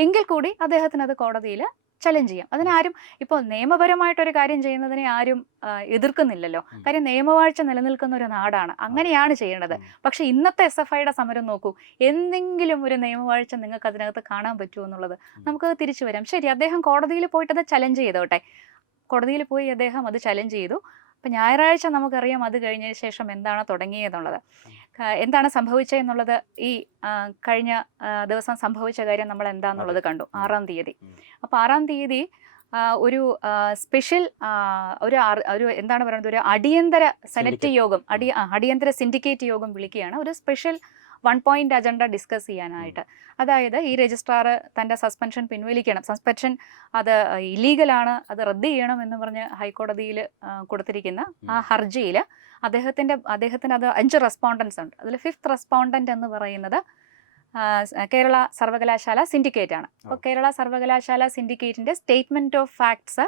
Speaker 2: എങ്കിൽ കൂടി അദ്ദേഹത്തിന് അത് കോടതിയിൽ ചലഞ്ച് ചെയ്യാം. അതിനാരും ഇപ്പോൾ നിയമപരമായിട്ടൊരു കാര്യം ചെയ്യുന്നതിനെ ആരും എതിർക്കുന്നില്ലല്ലോ. കാര്യം നിയമവാഴ്ച നിലനിൽക്കുന്ന ഒരു നാടാണ്. അങ്ങനെയാണ് ചെയ്യേണ്ടത് പക്ഷേ ഇന്നത്തെ എസ് എഫ് ഐയുടെ സമരം നോക്കൂ. എന്തെങ്കിലും ഒരു നിയമവാഴ്ച നിങ്ങൾക്ക് അതിനകത്ത് കാണാൻ പറ്റുമോ എന്നുള്ളത് നമുക്കത് തിരിച്ചു വരാം. ശരി അദ്ദേഹം കോടതിയിൽ പോയിട്ട് അത് ചലഞ്ച് ചെയ്തോട്ടെ. കോടതിയിൽ പോയി അദ്ദേഹം അത് ചലഞ്ച് ചെയ്തു. അപ്പം ഞായറാഴ്ച നമുക്കറിയാം അത് കഴിഞ്ഞതിന് ശേഷം എന്താണ് തുടങ്ങിയതെന്നുള്ളത്. ക- സംഭവിച്ചത് എന്നുള്ളത് ഈ കഴിഞ്ഞ ദിവസം സംഭവിച്ച കാര്യം നമ്മൾ എന്താന്നുള്ളത് കണ്ടു ആറാം തീയതി. അപ്പോൾ ആറാം തീയതി ഒരു സ്പെഷ്യൽ ഒരു ഒരു എന്താണ് പറയുന്നത് ഒരു അടിയന്തര സെനറ്റ് യോഗം അടി അടിയന്തര സിൻഡിക്കേറ്റ് യോഗം വിളിക്കുകയാണ്. ഒരു special one point agenda discuss ചെയ്യാനായിട്ട്. അതായത് ഈ രജിസ്ട്രാർ തന്റെ സസ്പെൻഷൻ പിൻവലിക്കണം. സസ്പെൻഷൻ അത് ഇല്ലീഗലാണ് അത് റദ്ദ് ചെയ്യണം എന്ന് പറഞ്ഞ് ഹൈക്കോടതിയിൽ കൊടുത്തിരിക്കുന്ന ആ ഹർജിയിൽ അദ്ദേഹത്തിന്റെ അദ്ദേഹത്തിന് അത് അഞ്ച് റെസ്പോണ്ടൻസ് ഉണ്ട്. അതിൽ ഫിഫ്ത്ത് റെസ്പോണ്ടന്റ് എന്ന് പറയുന്നത് കേരള സർവകലാശാല സിൻഡിക്കേറ്റ് ആണ് അപ്പോൾ കേരള സർവകലാശാല സിൻഡിക്കേറ്റിന്റെ സ്റ്റേറ്റ്മെന്റ് ഓഫ് ഫാക്ട്സ്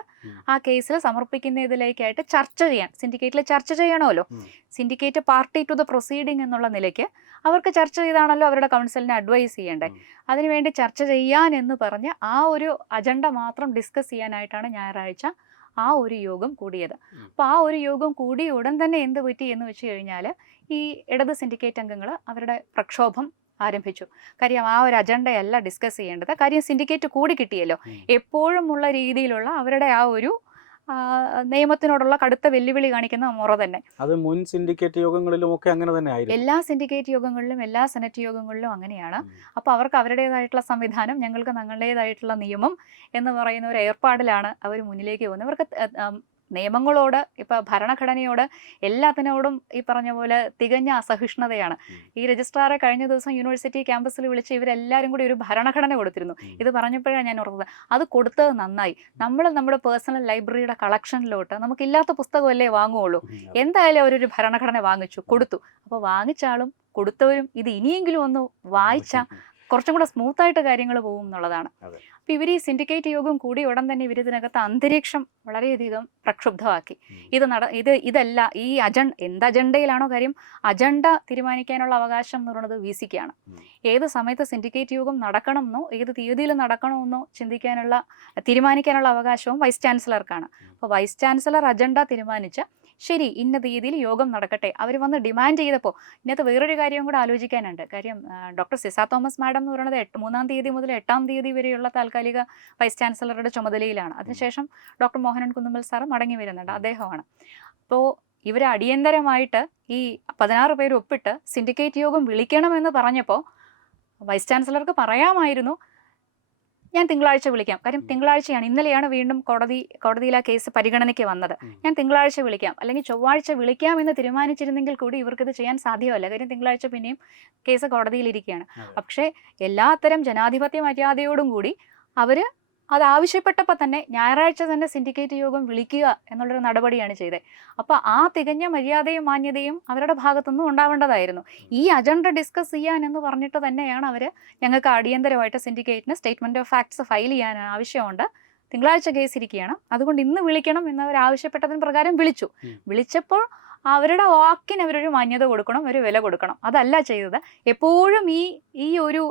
Speaker 2: ആ കേസിൽ സമർപ്പിക്കുന്നതിലേക്കായിട്ട് ചർച്ച ചെയ്യാൻ സിൻഡിക്കേറ്റിൽ ചർച്ച ചെയ്യണമല്ലോ. Syndicate party to the proceeding എന്നുള്ള നിലയ്ക്ക് അവർക്ക് ചർച്ച ചെയ്താണല്ലോ അവരുടെ കൗൺസിലിനെ അഡ്വൈസ് ചെയ്യേണ്ടത്.
Speaker 1: ഉം.
Speaker 2: അതിനുവേണ്ടി ചർച്ച ചെയ്യാൻ എന്ന് പറഞ്ഞ് ആ ഒരു അജണ്ട മാത്രം ഡിസ്കസ് ചെയ്യാനായിട്ടാണ് ഞായറാഴ്ച ആ ഒരു യോഗം കൂടിയത്. അപ്പോൾ ആ ഒരു യോഗം കൂടിയ ഉടൻ തന്നെ എന്ത് പറ്റി എന്ന് വെച്ച് കഴിഞ്ഞാൽ ഈ ഇടത് സിൻഡിക്കേറ്റ് അംഗങ്ങൾ അവരുടെ പ്രക്ഷോഭം ആരംഭിച്ചു. കാര്യം ആ ഒരു അജണ്ടയല്ല ഡിസ്കസ് ചെയ്യേണ്ടത്. കാര്യം സിൻഡിക്കേറ്റ് കൂടി കിട്ടിയല്ലോ. എപ്പോഴും ഉള്ള രീതിയിലുള്ള അവരുടെ ആ ഒരു നിയമത്തിനോടുള്ള കടുത്ത വെല്ലുവിളി കാണിക്കുന്ന മുറ തന്നെ.
Speaker 1: അത് മുൻ സിൻഡിക്കേറ്റ് യോഗങ്ങളിലും ഒക്കെ അങ്ങനെ തന്നെ ആയിരുന്നു.
Speaker 2: എല്ലാ സിൻഡിക്കേറ്റ് യോഗങ്ങളിലും എല്ലാ സെനറ്റ് യോഗങ്ങളിലും അങ്ങനെയാണ്. അപ്പോൾ അവർക്ക് അവരുടേതായിട്ടുള്ള സംവിധാനം ഞങ്ങൾക്ക് ഞങ്ങളുടേതായിട്ടുള്ള നിയമം എന്ന് പറയുന്ന ഒരു ഏർപ്പാടിലാണ് അവർ മുന്നിലേക്ക് പോകുന്നത്. അവർക്ക് നിയമങ്ങളോട് ഇപ്പൊ ഭരണഘടനയോട് എല്ലാത്തിനോടും ഈ പറഞ്ഞ പോലെ തികഞ്ഞ അസഹിഷ്ണുതയാണ്. ഈ രജിസ്ട്രാറെ കഴിഞ്ഞ ദിവസം യൂണിവേഴ്സിറ്റി ക്യാമ്പസിൽ വിളിച്ച് ഇവരെല്ലാരും കൂടി ഒരു ഭരണഘടന കൊടുത്തിരുന്നു. ഇത് പറഞ്ഞപ്പോഴാണ് ഞാൻ ഓർത്തത് അത് കൊടുത്തത് നന്നായി. നമ്മൾ നമ്മുടെ പേഴ്സണൽ ലൈബ്രറിയുടെ കളക്ഷനിലോട്ട് നമുക്കില്ലാത്ത പുസ്തകമല്ലേ വാങ്ങുകയുള്ളൂ എന്തായാലും അവരൊരു ഭരണഘടന വാങ്ങിച്ചു കൊടുത്തു. അപ്പോൾ വാങ്ങിച്ചാളും കൊടുത്തവരും ഇത് ഇനിയെങ്കിലും ഒന്ന് വായിച്ചാൽ കുറച്ചും കൂടെ സ്മൂത്തായിട്ട് കാര്യങ്ങൾ പോകും എന്നുള്ളതാണ്.
Speaker 1: അതെ.
Speaker 2: അപ്പോൾ ഇവർ ഈ സിൻഡിക്കേറ്റ് യോഗം കൂടി ഉടൻ തന്നെ ഇവർ ഇതിനകത്ത് അന്തരീക്ഷം വളരെയധികം പ്രക്ഷുബ്ധമാക്കി. ഇത് നട ഇത് ഇതല്ല ഈ അജണ്ട എന്ത് അജണ്ടയിലാണോ കാര്യം അജണ്ട തീരുമാനിക്കാനുള്ള അവകാശം എന്ന് പറയുന്നത് വി സിക്കാണ് ഏത് സമയത്ത് സിൻഡിക്കേറ്റ് യോഗം നടക്കണമെന്നോ ഏത് തീയതിയിൽ നടക്കണമെന്നോ ചിന്തിക്കാനുള്ള തീരുമാനിക്കാനുള്ള അവകാശവും വൈസ് ചാൻസലർക്കാണ്. അപ്പോൾ വൈസ് ചാൻസലർ അജണ്ട തീരുമാനിച്ച് ശരി ഇന്ന തീയതിയിൽ യോഗം നടക്കട്ടെ. അവർ വന്ന് ഡിമാൻഡ് ചെയ്തപ്പോൾ ഇന്നത്തെ വേറൊരു കാര്യം കൂടെ ആലോചിക്കാനുണ്ട്. കാര്യം ഡോക്ടർ സിസ തോമസ് മാഡം എന്ന് പറയുന്നത് എട്ട് മൂന്നാം തീയതി മുതൽ എട്ടാം തീയതി വരെയുള്ള താൽക്കാലിക വൈസ് ചാൻസലറുടെ ചുമതലയിലാണ്. അതിനുശേഷം ഡോക്ടർ മോഹനൻ കുന്നുമ്മൽ സാറ് മടങ്ങി വരുന്നുണ്ട്. അദ്ദേഹമാണ് അപ്പോൾ ഇവർ അടിയന്തരമായിട്ട് ഈ പതിനാറ് പേര് ഒപ്പിട്ട് സിൻഡിക്കേറ്റ് യോഗം വിളിക്കണമെന്ന് പറഞ്ഞപ്പോൾ വൈസ് ചാൻസലർക്ക് പറയാമായിരുന്നു. ഞാൻ തിങ്കളാഴ്ച വിളിക്കാം. കാര്യം തിങ്കളാഴ്ചയാണ്. ഇന്നലെയാണ് വീണ്ടും കോടതി കോടതിയിൽ ആ കേസ് പരിഗണനയ്ക്ക് വന്നത്. ഞാൻ തിങ്കളാഴ്ച വിളിക്കാം. അല്ലെങ്കിൽ ചൊവ്വാഴ്ച വിളിക്കാം എന്ന് തീരുമാനിച്ചിരുന്നെങ്കിൽ കൂടി ഇവർക്കിത് ചെയ്യാൻ സാധ്യമല്ല. കാര്യം തിങ്കളാഴ്ച പിന്നെയും കേസ് കോടതിയിലിരിക്കുകയാണ്. പക്ഷേ എല്ലാത്തരം ജനാധിപത്യ മര്യാദയോടും കൂടി അവർ അത് ആവശ്യപ്പെട്ടപ്പോൾ തന്നെ ഞായറാഴ്ച തന്നെ സിൻഡിക്കേറ്റ് യോഗം വിളിക്കുക എന്നുള്ളൊരു നടപടിയാണ് ചെയ്തത്. അപ്പോൾ ആ തികഞ്ഞ മര്യാദയും മാന്യതയും അവരുടെ ഭാഗത്തുനിന്നും ഉണ്ടാവേണ്ടതായിരുന്നു. ഈ അജണ്ട ഡിസ്കസ് ചെയ്യാൻ എന്ന് പറഞ്ഞിട്ട് തന്നെയാണ് അവർ ഞങ്ങൾക്ക് അടിയന്തരമായിട്ട് സിൻഡിക്കേറ്റിന് സ്റ്റേറ്റ്മെന്റ് ഓഫ് ഫാക്ട്സ് ഫയൽ ചെയ്യാൻ ആവശ്യമുണ്ട്. തിങ്കളാഴ്ച കേസ് ഇരിക്കുകയാണ്. അതുകൊണ്ട് ഇന്ന് വിളിക്കണം എന്നവർ ആവശ്യപ്പെട്ടതിന് പ്രകാരം വിളിച്ചു. വിളിച്ചപ്പോൾ അവരുടെ വാക്കിന് അവരൊരു മാന്യത കൊടുക്കണം ഒരു വില കൊടുക്കണം. അതല്ല ചെയ്തത്. എപ്പോഴും ഈ ഈ ഒരു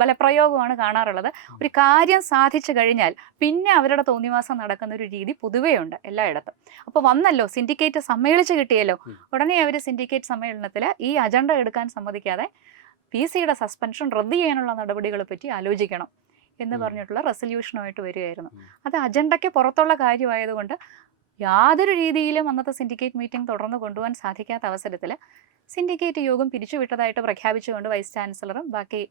Speaker 2: ബലപ്രയോഗമാണ് കാണാറുള്ളത്. ഒരു കാര്യം സാധിച്ചു കഴിഞ്ഞാൽ പിന്നെ അവരുടെ തോന്നിവാസം നടക്കുന്ന ഒരു രീതി പൊതുവേ ഉണ്ട് എല്ലായിടത്തും. അപ്പോൾ വന്നല്ലോ സിൻഡിക്കേറ്റ് സമ്മേളിച്ച് കിട്ടിയല്ലോ. ഉടനെ അവർ സിൻഡിക്കേറ്റ് സമ്മേളനത്തിൽ ഈ അജണ്ട എടുക്കാൻ സമ്മതിക്കാതെ പി സിയുടെ സസ്പെൻഷൻ റദ്ദ് ചെയ്യാനുള്ള നടപടികളെ പറ്റി ആലോചിക്കണം എന്ന്. പറഞ്ഞിട്ടുള്ള റെസൊല്യൂഷനുമായിട്ട് വരികയായിരുന്നു. അത് അജണ്ടയ്ക്ക് പുറത്തുള്ള കാര്യമായതുകൊണ്ട് യാതൊരു രീതിയിലും അന്നത്തെ സിൻഡിക്കേറ്റ് മീറ്റിംഗ് തുടർന്ന് കൊണ്ടുപോകാൻ സാധിക്കാത്ത അവസരത്തിൽ സിൻഡിക്കേറ്റ് യോഗം പിരിച്ചുവിട്ടതായിട്ട് പ്രഖ്യാപിച്ചുകൊണ്ട് വൈസ് ചാൻസലറും ബാക്കി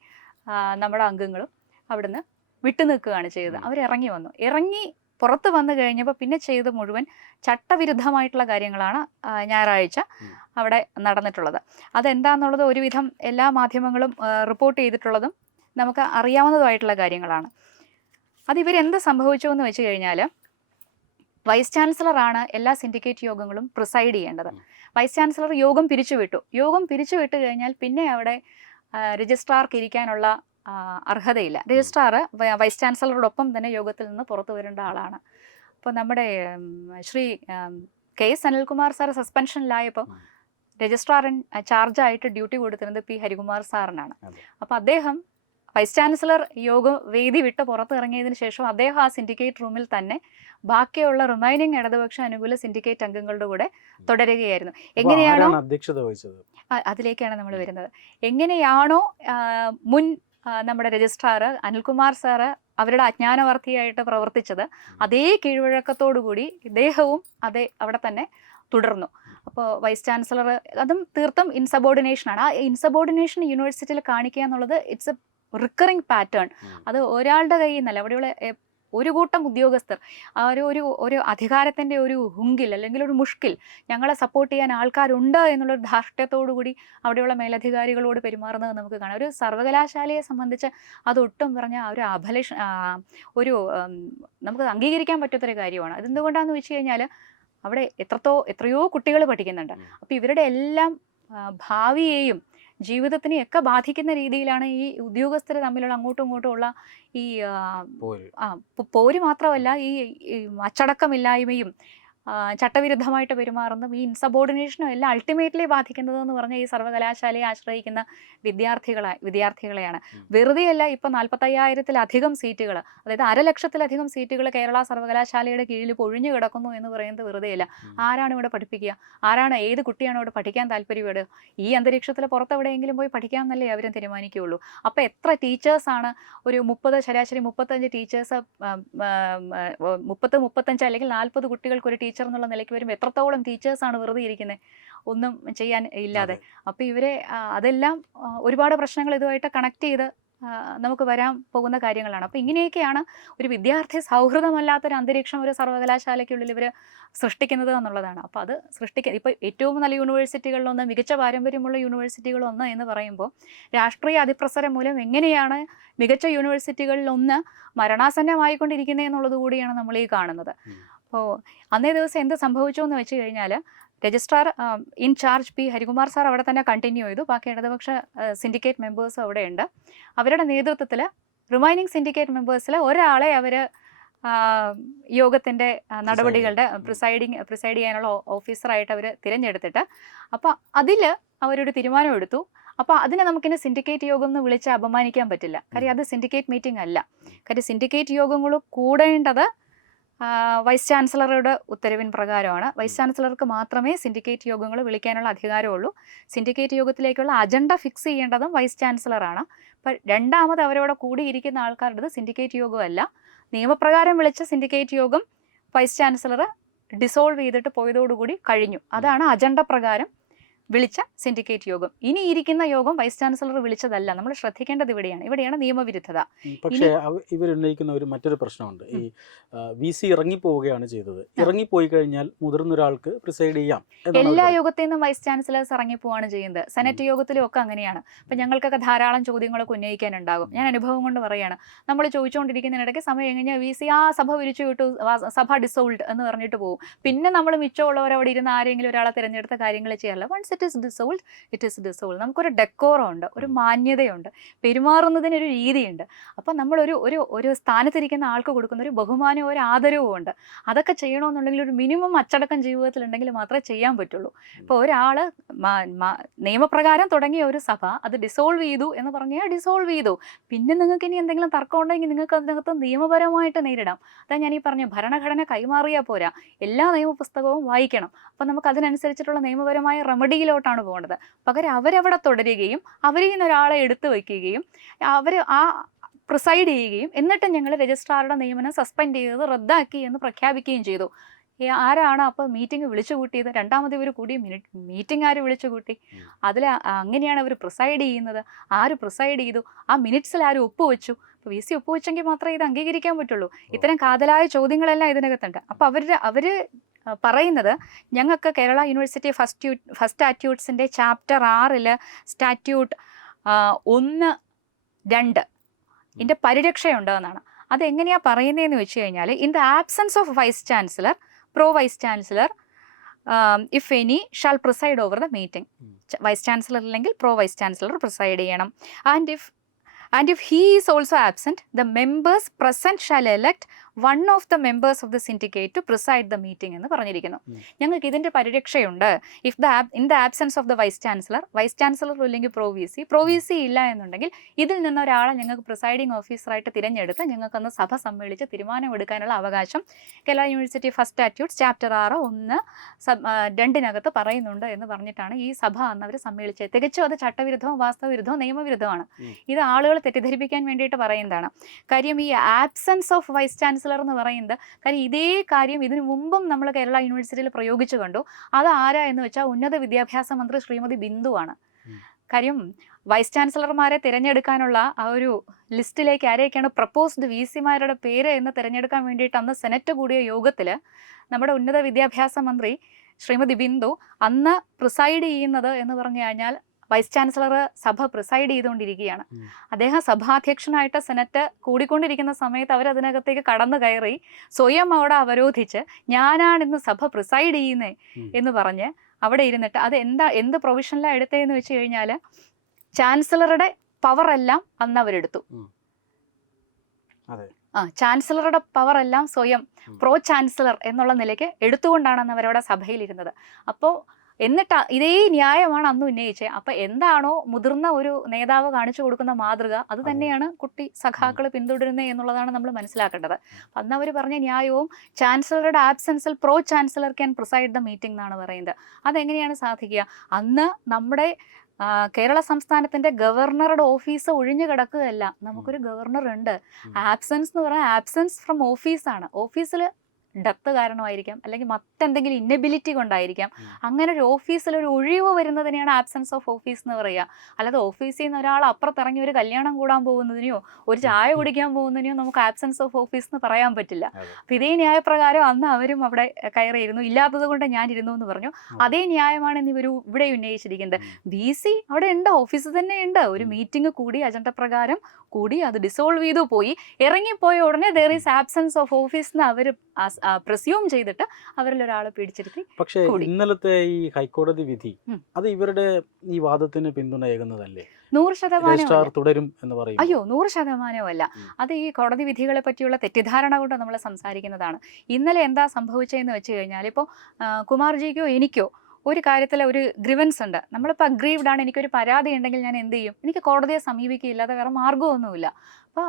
Speaker 2: നമ്മുടെ അംഗങ്ങളും അവിടുന്ന് വിട്ടുനിൽക്കുകയാണ് ചെയ്തത്.
Speaker 1: അവരിറങ്ങി
Speaker 2: അവർ ഇറങ്ങി വന്നു. ഇറങ്ങി പുറത്ത് വന്നു കഴിഞ്ഞപ്പോൾ പിന്നെ ചെയ്ത് മുഴുവൻ ചട്ടവിരുദ്ധമായിട്ടുള്ള കാര്യങ്ങളാണ് ഞായറാഴ്ച അവിടെ നടന്നിട്ടുള്ളത്. അതെന്താണെന്നുള്ളത് ഒരുവിധം എല്ലാ മാധ്യമങ്ങളും റിപ്പോർട്ട് ചെയ്തിട്ടുള്ളതും നമുക്ക് അറിയാവുന്നതുമായിട്ടുള്ള കാര്യങ്ങളാണ്. അത് ഇവരെന്ത് സംഭവിച്ചു എന്ന് വെച്ച് കഴിഞ്ഞാൽ വൈസ് ചാൻസലറാണ് എല്ലാ സിൻഡിക്കേറ്റ് യോഗങ്ങളും പ്രിസൈഡ് ചെയ്യേണ്ടത്. വൈസ് ചാൻസലർ യോഗം പിരിച്ചുവിട്ടു. യോഗം പിരിച്ചുവിട്ട് കഴിഞ്ഞാൽ പിന്നെ അവിടെ രജിസ്ട്രാർക്ക് ഇരിക്കാനുള്ള അർഹതയില്ല. രജിസ്ട്രാർ വൈസ് ചാൻസലറോടൊപ്പം തന്നെ യോഗത്തിൽ നിന്ന് പുറത്തു വരേണ്ട ആളാണ്. അപ്പോൾ നമ്മുടെ Shri K S Anilkumar sir സസ്പെൻഷനിലായപ്പോൾ. രജിസ്ട്രാറിൻ ചാർജായിട്ട് ഡ്യൂട്ടി കൊടുത്തിരുന്നത് പി. ഹരികുമാർ സാറിനാണ് അപ്പോൾ അദ്ദേഹം വൈസ് ചാൻസലർ യോഗ വേദി വിട്ട് പുറത്തിറങ്ങിയതിനു ശേഷം അദ്ദേഹം ആ സിൻഡിക്കേറ്റ് റൂമിൽ തന്നെ ബാക്കിയുള്ള റിമൈനിങ് ഇടതുപക്ഷ അനുകൂല സിൻഡിക്കേറ്റ് അംഗങ്ങളുടെ കൂടെ തുടരുകയായിരുന്നു. എങ്ങനെയാണോ
Speaker 1: അധ്യക്ഷത വഹിച്ചത്?
Speaker 2: അതിലേക്കാണ് നമ്മൾ വരുന്നത്. എങ്ങനെയാണോ മുൻ നമ്മുടെ രജിസ്ട്രാർ അനിൽകുമാർ സാറ് അവരുടെ അജ്ഞാനവർത്തിയായിട്ട് പ്രവർത്തിച്ചത് അതേ കീഴ്വഴക്കത്തോടുകൂടി ഇദ്ദേഹവും അതേ അവിടെ തന്നെ തുടർന്നു. അപ്പോൾ വൈസ് ചാൻസലർ അതും തീർത്തും ഇൻസബോർഡിനേഷനാണ്. ആ ഇൻസബോർഡിനേഷൻ യൂണിവേഴ്സിറ്റിയിൽ കാണിക്കുക എന്നുള്ളത് ഇറ്റ്സ് എ റിക്കറിങ് പാറ്റേൺ അത് ഒരാളുടെ കയ്യിൽ നിന്നല്ല അവിടെയുള്ള ഒരു കൂട്ടം ഉദ്യോഗസ്ഥർ ആ ഒരു ഒരു ഒരു അധികാരത്തിന്റെ ഒരു ഹുങ്കിൽ അല്ലെങ്കിൽ ഒരു മുഷ്കിൽ ഞങ്ങളെ സപ്പോർട്ട് ചെയ്യാൻ ആൾക്കാരുണ്ട് എന്നുള്ളൊരു ധാർഷ്ട്യത്തോടു കൂടി അവിടെയുള്ള മേലധികാരികളോട് പെരുമാറുന്നത് നമുക്ക് കാണാം. ഒരു സർവകലാശാലയെ സംബന്ധിച്ച് അതൊട്ടും പറഞ്ഞ ആ ഒരു അഭലഷ ഒരു നമുക്ക് അംഗീകരിക്കാൻ പറ്റാത്തൊരു കാര്യമാണ്. അതെന്തുകൊണ്ടാണെന്ന് വെച്ച് കഴിഞ്ഞാൽ അവിടെ എത്രത്തോ എത്രയോ കുട്ടികൾ പഠിക്കുന്നുണ്ട്. അപ്പോൾ ഇവരുടെ എല്ലാം ഭാവിയെയും ജീവിതത്തിനെയൊക്കെ ബാധിക്കുന്ന രീതിയിലാണ് ഈ ഉദ്യോഗസ്ഥർ തമ്മിലുള്ള അങ്ങോട്ടും ഇങ്ങോട്ടും ഉള്ള ഈ
Speaker 1: പോര്.
Speaker 2: മാത്രമല്ല ഈ അച്ചടക്കമില്ലായ്മയും ചട്ടവിരുദ്ധമായിട്ട് പെരുമാറുന്നതും ഈ ഇൻസബോർഡിനേഷനും എല്ലാം അൾട്ടിമേറ്റ്ലി ബാധിക്കുന്നത് എന്ന് പറഞ്ഞാൽ ഈ സർവകലാശാലയെ ആശ്രയിക്കുന്ന വിദ്യാർത്ഥികളെ വിദ്യാർത്ഥികളെയാണ്. വെറുതെയല്ല ഇപ്പം നാൽപ്പത്തയ്യായിരത്തിലധികം സീറ്റുകൾ അതായത് അരലക്ഷത്തിലധികം സീറ്റുകൾ കേരള സർവകലാശാലയുടെ കീഴിൽ പൊഴിഞ്ഞു കിടക്കുന്നു എന്ന് പറയുന്നത് വെറുതെയല്ല. ആരാണ് ഇവിടെ പഠിപ്പിക്കുക? ആരാണ് ഏത് കുട്ടിയാണ് ഇവിടെ പഠിക്കാൻ താല്പര്യപ്പെടുക? ഈ അന്തരീക്ഷത്തിൽ പുറത്തെവിടെയെങ്കിലും പോയി പഠിക്കാമെന്നല്ലേ അവരും തീരുമാനിക്കുകയുള്ളൂ. അപ്പോൾ എത്ര ടീച്ചേഴ്സാണ് ഒരു മുപ്പത് ശരാശരി മുപ്പത്തഞ്ച് ടീച്ചേഴ്സ് മുപ്പത്ത് മുപ്പത്തഞ്ച് അല്ലെങ്കിൽ നാൽപ്പത് കുട്ടികൾക്ക് ഒരു ടീച്ചർ എന്നുള്ള നിലയ്ക്ക് വരുമ്പോൾ എത്രത്തോളം ടീച്ചേഴ്സാണ് വെറുതെ ഇരിക്കുന്നത് ഒന്നും ചെയ്യാൻ ഇല്ലാതെ. അപ്പോൾ ഇവരെ അതെല്ലാം ഒരുപാട് പ്രശ്നങ്ങൾ ഇതുമായിട്ട് കണക്ട് ചെയ്ത് നമുക്ക് വരാൻ പോകുന്ന കാര്യങ്ങളാണ്. അപ്പോൾ ഇങ്ങനെയൊക്കെയാണ് ഒരു വിദ്യാർത്ഥി സൗഹൃദമല്ലാത്തൊരു അന്തരീക്ഷം ഒരു സർവകലാശാലയ്ക്കുള്ളിൽ ഇവർ സൃഷ്ടിക്കുന്നത് എന്നുള്ളതാണ്. അപ്പോൾ അത് സൃഷ്ടിക്കുക ഇപ്പോൾ ഏറ്റവും നല്ല യൂണിവേഴ്സിറ്റികളിലൊന്ന് മികച്ച പാരമ്പര്യമുള്ള യൂണിവേഴ്സിറ്റികളൊന്ന് എന്ന് പറയുമ്പോൾ രാഷ്ട്രീയ അതിപ്രസരം മൂലം എങ്ങനെയാണ് മികച്ച യൂണിവേഴ്സിറ്റികളിലൊന്ന് മരണാസന്നമായിക്കൊണ്ടിരിക്കുന്നത് എന്നുള്ളത് കൂടിയാണ് നമ്മൾ ഈ കാണുന്നത്. അപ്പോൾ അന്നേ ദിവസം എന്ത് സംഭവിച്ചു എന്ന് വെച്ച് കഴിഞ്ഞാൽ registrar in charge P Harikumar sir അവിടെ തന്നെ കണ്ടിന്യൂ ചെയ്തു. ബാക്കി ഇടതുപക്ഷ സിൻഡിക്കേറ്റ് മെമ്പേഴ്സും അവിടെയുണ്ട് അവരുടെ നേതൃത്വത്തിൽ റിമൈനിങ് സിൻഡിക്കേറ്റ് മെമ്പേഴ്സിൽ ഒരാളെ അവർ യോഗത്തിന്റെ നടപടികളുടെ പ്രിസൈഡിങ് പ്രിസൈഡ് ചെയ്യാനുള്ള ഓഫീസറായിട്ട് അവർ തിരഞ്ഞെടുത്തിട്ട് അപ്പോൾ അതിൽ അവരൊരു തീരുമാനം എടുത്തു. അപ്പോൾ അതിനെ നമുക്കിനി സിൻഡിക്കേറ്റ് യോഗം എന്ന് വിളിച്ച് അപമാനിക്കാൻ പറ്റില്ല. കാര്യം അത് സിൻഡിക്കേറ്റ് മീറ്റിംഗ് അല്ല. കാര്യം സിൻഡിക്കേറ്റ് യോഗങ്ങൾ കൂടേണ്ടത് വൈസ് ചാൻസലറുടെ ഉത്തരവിൻ പ്രകാരമാണ്. വൈസ് ചാൻസലർക്ക് മാത്രമേ സിൻഡിക്കേറ്റ് യോഗങ്ങൾ വിളിക്കാനുള്ള അധികാരമുള്ളൂ. സിൻഡിക്കേറ്റ് യോഗത്തിലേക്കുള്ള അജണ്ട ഫിക്സ് ചെയ്യേണ്ടതും വൈസ് ചാൻസലറാണ്. അപ്പം രണ്ടാമത് അവരോട് കൂടിയിരിക്കുന്ന ആൾക്കാരുടേത് സിൻഡിക്കേറ്റ് യോഗമല്ല. നിയമപ്രകാരം വിളിച്ച സിൻഡിക്കേറ്റ് യോഗം വൈസ് ചാൻസലർ ഡിസോൾവ് ചെയ്തിട്ട് പോയതോടുകൂടി കഴിഞ്ഞു. അതാണ് അജണ്ട പ്രകാരം വിളിച്ച സിൻഡിക്കേറ്റ് യോഗം. ഇനി ഇരിക്കുന്ന യോഗം വൈസ് ചാൻസലർ വിളിച്ചതല്ല. നമ്മൾ ശ്രദ്ധിക്കേണ്ടത് ഇവിടെയാണ്. ഇവിടെയാണ് നിയമവിരുദ്ധത.
Speaker 1: പക്ഷേ ഇവർ ഇവരുന്നയിക്കുന്ന ഒരു മറ്റൊരു പ്രശ്നമുണ്ട്. ഈ വി സി ഇറങ്ങിപ്പോവുകയാണ് ചെയ്തത്. ഇറങ്ങിപ്പോയി കഴിഞ്ഞാൽ മുതിർന്ന ഒരാൾക്ക് പ്രിസൈഡ് ചെയ്യാം
Speaker 2: എല്ലാ. യോഗത്തിൽ നിന്നും വൈസ് ചാൻസലേഴ്സ് ഇറങ്ങിപ്പോവാണ് ചെയ്യുന്നത്. സെനറ്റ് യോഗത്തിലും ഒക്കെ അങ്ങനെയാണ്. അപ്പം ഞങ്ങൾക്കൊക്കെ ധാരാളം ചോദ്യങ്ങളൊക്കെ ഉന്നയിക്കാനുണ്ടാകും. ഞാൻ അനുഭവം കൊണ്ട് പറയാണ്. നമ്മൾ ചോദിച്ചുകൊണ്ടിരിക്കുന്നതിനിടയ്ക്ക് സമയം കഴിഞ്ഞാൽ വി സി ആ സഭ വിരിച്ചു വിട്ടു സഭ ഡിസോൾഡ് എന്ന് പറഞ്ഞിട്ട് പോകും പിന്നെ നമ്മൾ മിച്ചമുള്ളവർ അവിടെ ഇരുന്ന് ആരെങ്കിലും ഒരാളെ തിരഞ്ഞെടുത്ത കാര്യങ്ങൾ ചെയ്യാറില്ല. Once it is dissolved it is dissolved നമുക്കൊരു ഡെക്കോറുണ്ട് ഒരു മാന്യതയുണ്ട് പെരുമാറുന്നതിനൊരു രീതിയുണ്ട്. അപ്പം നമ്മളൊരു ഒരു ഒരു സ്ഥാനത്തിരിക്കുന്ന ആൾക്ക് കൊടുക്കുന്ന ഒരു ബഹുമാനവും ഒരു ആദരവും ഉണ്ട്. അതൊക്കെ ചെയ്യണമെന്നുണ്ടെങ്കിൽ ഒരു മിനിമം അച്ചടക്കം ജീവിതത്തിലുണ്ടെങ്കിൽ മാത്രമേ ചെയ്യാൻ പറ്റുള്ളൂ. ഇപ്പോൾ ഒരാൾ നിയമപ്രകാരം തുടങ്ങിയ ഒരു സഭ അത് ഡിസോൾവ് ചെയ്തു എന്ന് പറഞ്ഞാൽ ഡിസോൾവ് ചെയ്തു. പിന്നെ നിങ്ങൾക്ക് ഇനി എന്തെങ്കിലും തർക്കം ഉണ്ടെങ്കിൽ നിങ്ങൾക്ക് അതിനകത്ത് നിയമപരമായിട്ട് നേരിടാം. അതാ ഞാൻ ഈ പറഞ്ഞു ഭരണഘടന കൈമാറിയാൽ പോരാ. എല്ലാ നിയമപുസ്തകവും വായിക്കണം. അപ്പം നമുക്ക് അതിനനുസരിച്ചിട്ടുള്ള നിയമപരമായ റെമഡിയിലോട്ടാണ് പോകുന്നത് പകരം അവരവിടെ തുടരുകയും അവരിൽ നിന്ന് ഒരാളെ എടുത്തു വയ്ക്കുകയും അവർ ആ പ്രിസൈഡ് ചെയ്യുകയും എന്നിട്ട് ഞങ്ങൾ രജിസ്ട്രാറുടെ നിയമനം സസ്പെൻഡ് ചെയ്തത് റദ്ദാക്കി എന്ന് പ്രഖ്യാപിക്കുകയും ചെയ്തു. ആരാണ് അപ്പോൾ മീറ്റിംഗ് വിളിച്ചു കൂട്ടിയത്? രണ്ടാമത് ഇവർ കൂടി മീറ്റിംഗ് ആര് വിളിച്ചു കൂട്ടി? അതിൽ അങ്ങനെയാണ് അവർ പ്രിസൈഡ് ചെയ്യുന്നത്. ആര് പ്രിസൈഡ് ചെയ്തു? ആ മിനിറ്റ്സിൽ ആര് ഒപ്പുവെച്ചു? അപ്പോൾ വി സി ഒപ്പുവെച്ചെങ്കിൽ മാത്രമേ ഇത് അംഗീകരിക്കാൻ പറ്റുള്ളൂ. ഇത്തരം കാതലായ ചോദ്യങ്ങളെല്ലാം ഇതിനകത്തുണ്ട്. അപ്പോൾ അവർ അവർ പറയുന്നത് ഞങ്ങൾക്ക് കേരള യൂണിവേഴ്സിറ്റി ഫസ്റ്റ് ഫസ്റ്റ് സ്റ്റാറ്റ്യൂട്ട്സിന്റെ ചാപ്റ്റർ ആറിൽ സ്റ്റാറ്റ്യൂട്ട് ഒന്ന് രണ്ട് ഇതിന്റെ പരിരക്ഷയുണ്ടെന്നാണ്. അതെങ്ങനെയാണ് പറയുന്നതെന്ന് വെച്ച് കഴിഞ്ഞാൽ in the absence of vice chancellor pro vice chancellor if any shall preside over the meeting. Vice chancellor അല്ലെങ്കിൽ പ്രോ വൈസ് ചാൻസലർ പ്രിസൈഡ് ചെയ്യണം. And if and if he is also absent the members present shall elect one of the members of the syndicate to preside the meeting എന്ന് പറഞ്ഞിരിക്കുന്നു. ഞങ്ങൾക്ക് ഇതിന്റെ പരിരക്ഷയുണ്ട്. If the in the absence of the vice chancellor vice chancellor ഇല്ലെങ്കിൽ pro V C pro V C ഇല്ല എന്നുണ്ടെങ്കിൽ ഇതിൽ നിന്ന് ഒരാളെ ഞങ്ങൾക്ക് പ്രിസൈഡിംഗ് ഓഫീസറായിട്ട് തിരഞ്ഞെടുത്ത് ഞങ്ങൾക്കൊന്ന് സഭ സമ്മേളിച്ച് തീരുമാനമെടുക്കാനുള്ള അവകാശം Kerala university first statute chapter ആറ് ഒന്ന് രണ്ടിനകത്ത് പറയുന്നുണ്ട് എന്ന് പറഞ്ഞിട്ടാണ് ഈ സഭ അന്ന് അവർ സമ്മേളിച്ചത്. തികച്ചും അത് ചട്ടവിരുദ്ധവും വാസ്തവവിരുദ്ധവും നിയമവിരുദ്ധമാണ് ഇത് ആളുകൾ തെറ്റിദ്ധരിപ്പിക്കാൻ വേണ്ടിയിട്ട് പറയുന്നതാണ്. കാര്യം ഈ ആബ്സെൻസ് ഓഫ് വൈസ് ചാൻസലർ എന്ന് പറയുന്നത്. കാര്യം ഇതേ കാര്യം ഇതിനു മുമ്പും നമ്മൾ കേരള യൂണിവേഴ്സിറ്റിയിൽ പ്രയോഗിച്ചു കണ്ടു. അത് ആരാ എന്ന് വെച്ചാൽ ഉന്നത വിദ്യാഭ്യാസ മന്ത്രി ശ്രീമതി ബിന്ദുവാണ്. കാര്യം വൈസ് ചാൻസലർമാരെ തിരഞ്ഞെടുക്കാനുള്ള ആ ഒരു ലിസ്റ്റിലേക്ക് ആരെയൊക്കെയാണ് പ്രപ്പോസ്ഡ് വി സിമാരുടെ പേര് എന്ന് തിരഞ്ഞെടുക്കാൻ വേണ്ടിയിട്ട് അന്ന് സെനറ്റ് കൂടിയ യോഗത്തിൽ നമ്മുടെ ഉന്നത വിദ്യാഭ്യാസ മന്ത്രി ശ്രീമതി ബിന്ദു അന്ന് പ്രിസൈഡ് ചെയ്യുന്നത് എന്ന് പറഞ്ഞു കഴിഞ്ഞാൽ വൈസ് ചാൻസലർ സഭ പ്രിസൈഡ് ചെയ്തുകൊണ്ടിരിക്കുകയാണ്. അദ്ദേഹം സഭാധ്യക്ഷനായിട്ട് സെനറ്റ് കൂടിക്കൊണ്ടിരിക്കുന്ന സമയത്ത് അവർ അതിനകത്തേക്ക് കടന്നു കയറി സ്വയം അവിടെ അവരോധിച്ച് ഞാനാണ് ഇന്ന് സഭ പ്രിസൈഡ് ചെയ്യുന്നേ എന്ന് പറഞ്ഞ് അവിടെ ഇരുന്നിട്ട് അത് എന്താ എന്ത് പ്രൊവിഷനിലാണ് എടുത്തതെന്ന് വെച്ച് കഴിഞ്ഞാൽ ചാൻസലറുടെ പവർ എല്ലാം അന്ന് അവരെടുത്തു. ആ ചാൻസലറുടെ പവർ എല്ലാം സ്വയം പ്രോ ചാൻസലർ എന്നുള്ള നിലയ്ക്ക് എടുത്തുകൊണ്ടാണ് അന്ന് അവരവിടെ സഭയിലിരുന്നത്. അപ്പോൾ എന്നിട്ട് ഇതേ ന്യായമാണ് അന്ന് ഉന്നയിച്ചത്. അപ്പൊ എന്താണോ മുതിർന്ന ഒരു നേതാവ് കാണിച്ചു കൊടുക്കുന്ന മാതൃക അത് തന്നെയാണ് കുട്ടി സഖാക്കൾ പിന്തുടരുന്നത് എന്നുള്ളതാണ് നമ്മൾ മനസ്സിലാക്കേണ്ടത്. അന്ന് അവർ പറഞ്ഞ ന്യായവും ചാൻസലറുടെ ആബ്സെൻസിൽ pro chancellor can preside the meeting എന്നാണ് പറയുന്നത്. അതെങ്ങനെയാണ് സാധിക്കുക? അന്ന് നമ്മുടെ കേരള സംസ്ഥാനത്തിന്റെ ഗവർണറുടെ ഓഫീസ് ഒഴിഞ്ഞു കിടക്കുകയല്ല. നമുക്കൊരു ഗവർണർ ഉണ്ട്. ആബ്സെൻസ് എന്ന് പറഞ്ഞാൽ ആബ്സെൻസ് ഫ്രം ഓഫീസാണ്. ഓഫീസിൽ ഡെത്ത് കാരണമായിരിക്കാം അല്ലെങ്കിൽ മറ്റെന്തെങ്കിലും ഇന്നബിലിറ്റി കൊണ്ടായിരിക്കാം. അങ്ങനെ ഒരു ഓഫീസിൽ ഒരു ഒഴിവ് വരുന്നതിനെയാണ് ആബ്സെൻസ് ഓഫ് ഓഫീസ് എന്ന് പറയുക. അല്ലാതെ ഓഫീസിൽ നിന്ന് ഒരാൾ അപ്പുറത്തിറങ്ങി ഒരു കല്യാണം കൂടാൻ പോകുന്നതിനെയോ ഒരു ചായ കുടിക്കാൻ പോകുന്നതിനെയോ നമുക്ക് ആബ്സെൻസ് ഓഫ് ഓഫീസ് എന്ന് പറയാൻ പറ്റില്ല. അപ്പം ഇതേ ന്യായപ്രകാരം അന്ന് അവരും അവിടെ കയറിയിരുന്നു. ഇല്ലാത്തത് കൊണ്ട് ഞാൻ ഇരുന്നു എന്ന് പറഞ്ഞു. അതേ ന്യായമാണ് ഇന്ന് ഇവർ ഇവിടെ ഉന്നയിച്ചിരിക്കുന്നത്. ബി സി അവിടെ ഉണ്ട് ഓഫീസ് തന്നെ ഉണ്ട്. ഒരു മീറ്റിംഗ് കൂടി അജണ്ട പ്രകാരം കൂടി അത് ഡിസോൾവ് ചെയ്തു പോയി. ഇറങ്ങിപ്പോയ ഉടനെ there is absence of office എന്ന് അവർ പ്രസ്യൂം ചെയ്തിട്ട് അവരിൽ ഒരാളെ പിടിച്ചിരുത്തി
Speaker 1: പക്ഷേ ഇന്നലത്തെ ഈ ഹൈക്കോടതി വിധി അത് ഇവരുടെ ഈ വാദത്തിന് പിന്തുണയേകുന്നതല്ലേ
Speaker 2: നൂറ് ശതമാനം
Speaker 1: തുടരും എന്ന് പറയും
Speaker 2: അയ്യോ നൂറ് ശതമാനമല്ല.
Speaker 1: അല്ല
Speaker 2: അത് ഈ കോടതി വിധികളെ പറ്റിയുള്ള തെറ്റിദ്ധാരണ കൊണ്ട് നമ്മൾ സംസാരിക്കുന്നതാണ്. ഇന്നലെ എന്താ സംഭവിച്ചതെന്ന് വെച്ച് കഴിഞ്ഞാൽ ഇപ്പോൾ കുമാർജിക്കോ എനിക്കോ ഒരു കാര്യത്തിൽ ഒരു ഗ്രിവൻസ് ഉണ്ട്. നമ്മളിപ്പോൾ അഗ്രീവ്ഡ് ആണ് എനിക്കൊരു പരാതി ഉണ്ടെങ്കിൽ ഞാൻ എന്ത് ചെയ്യും? എനിക്ക് കോടതിയെ സമീപിക്കുകയില്ലാതെ വേറെ മാർഗമൊന്നുമില്ല അപ്പോൾ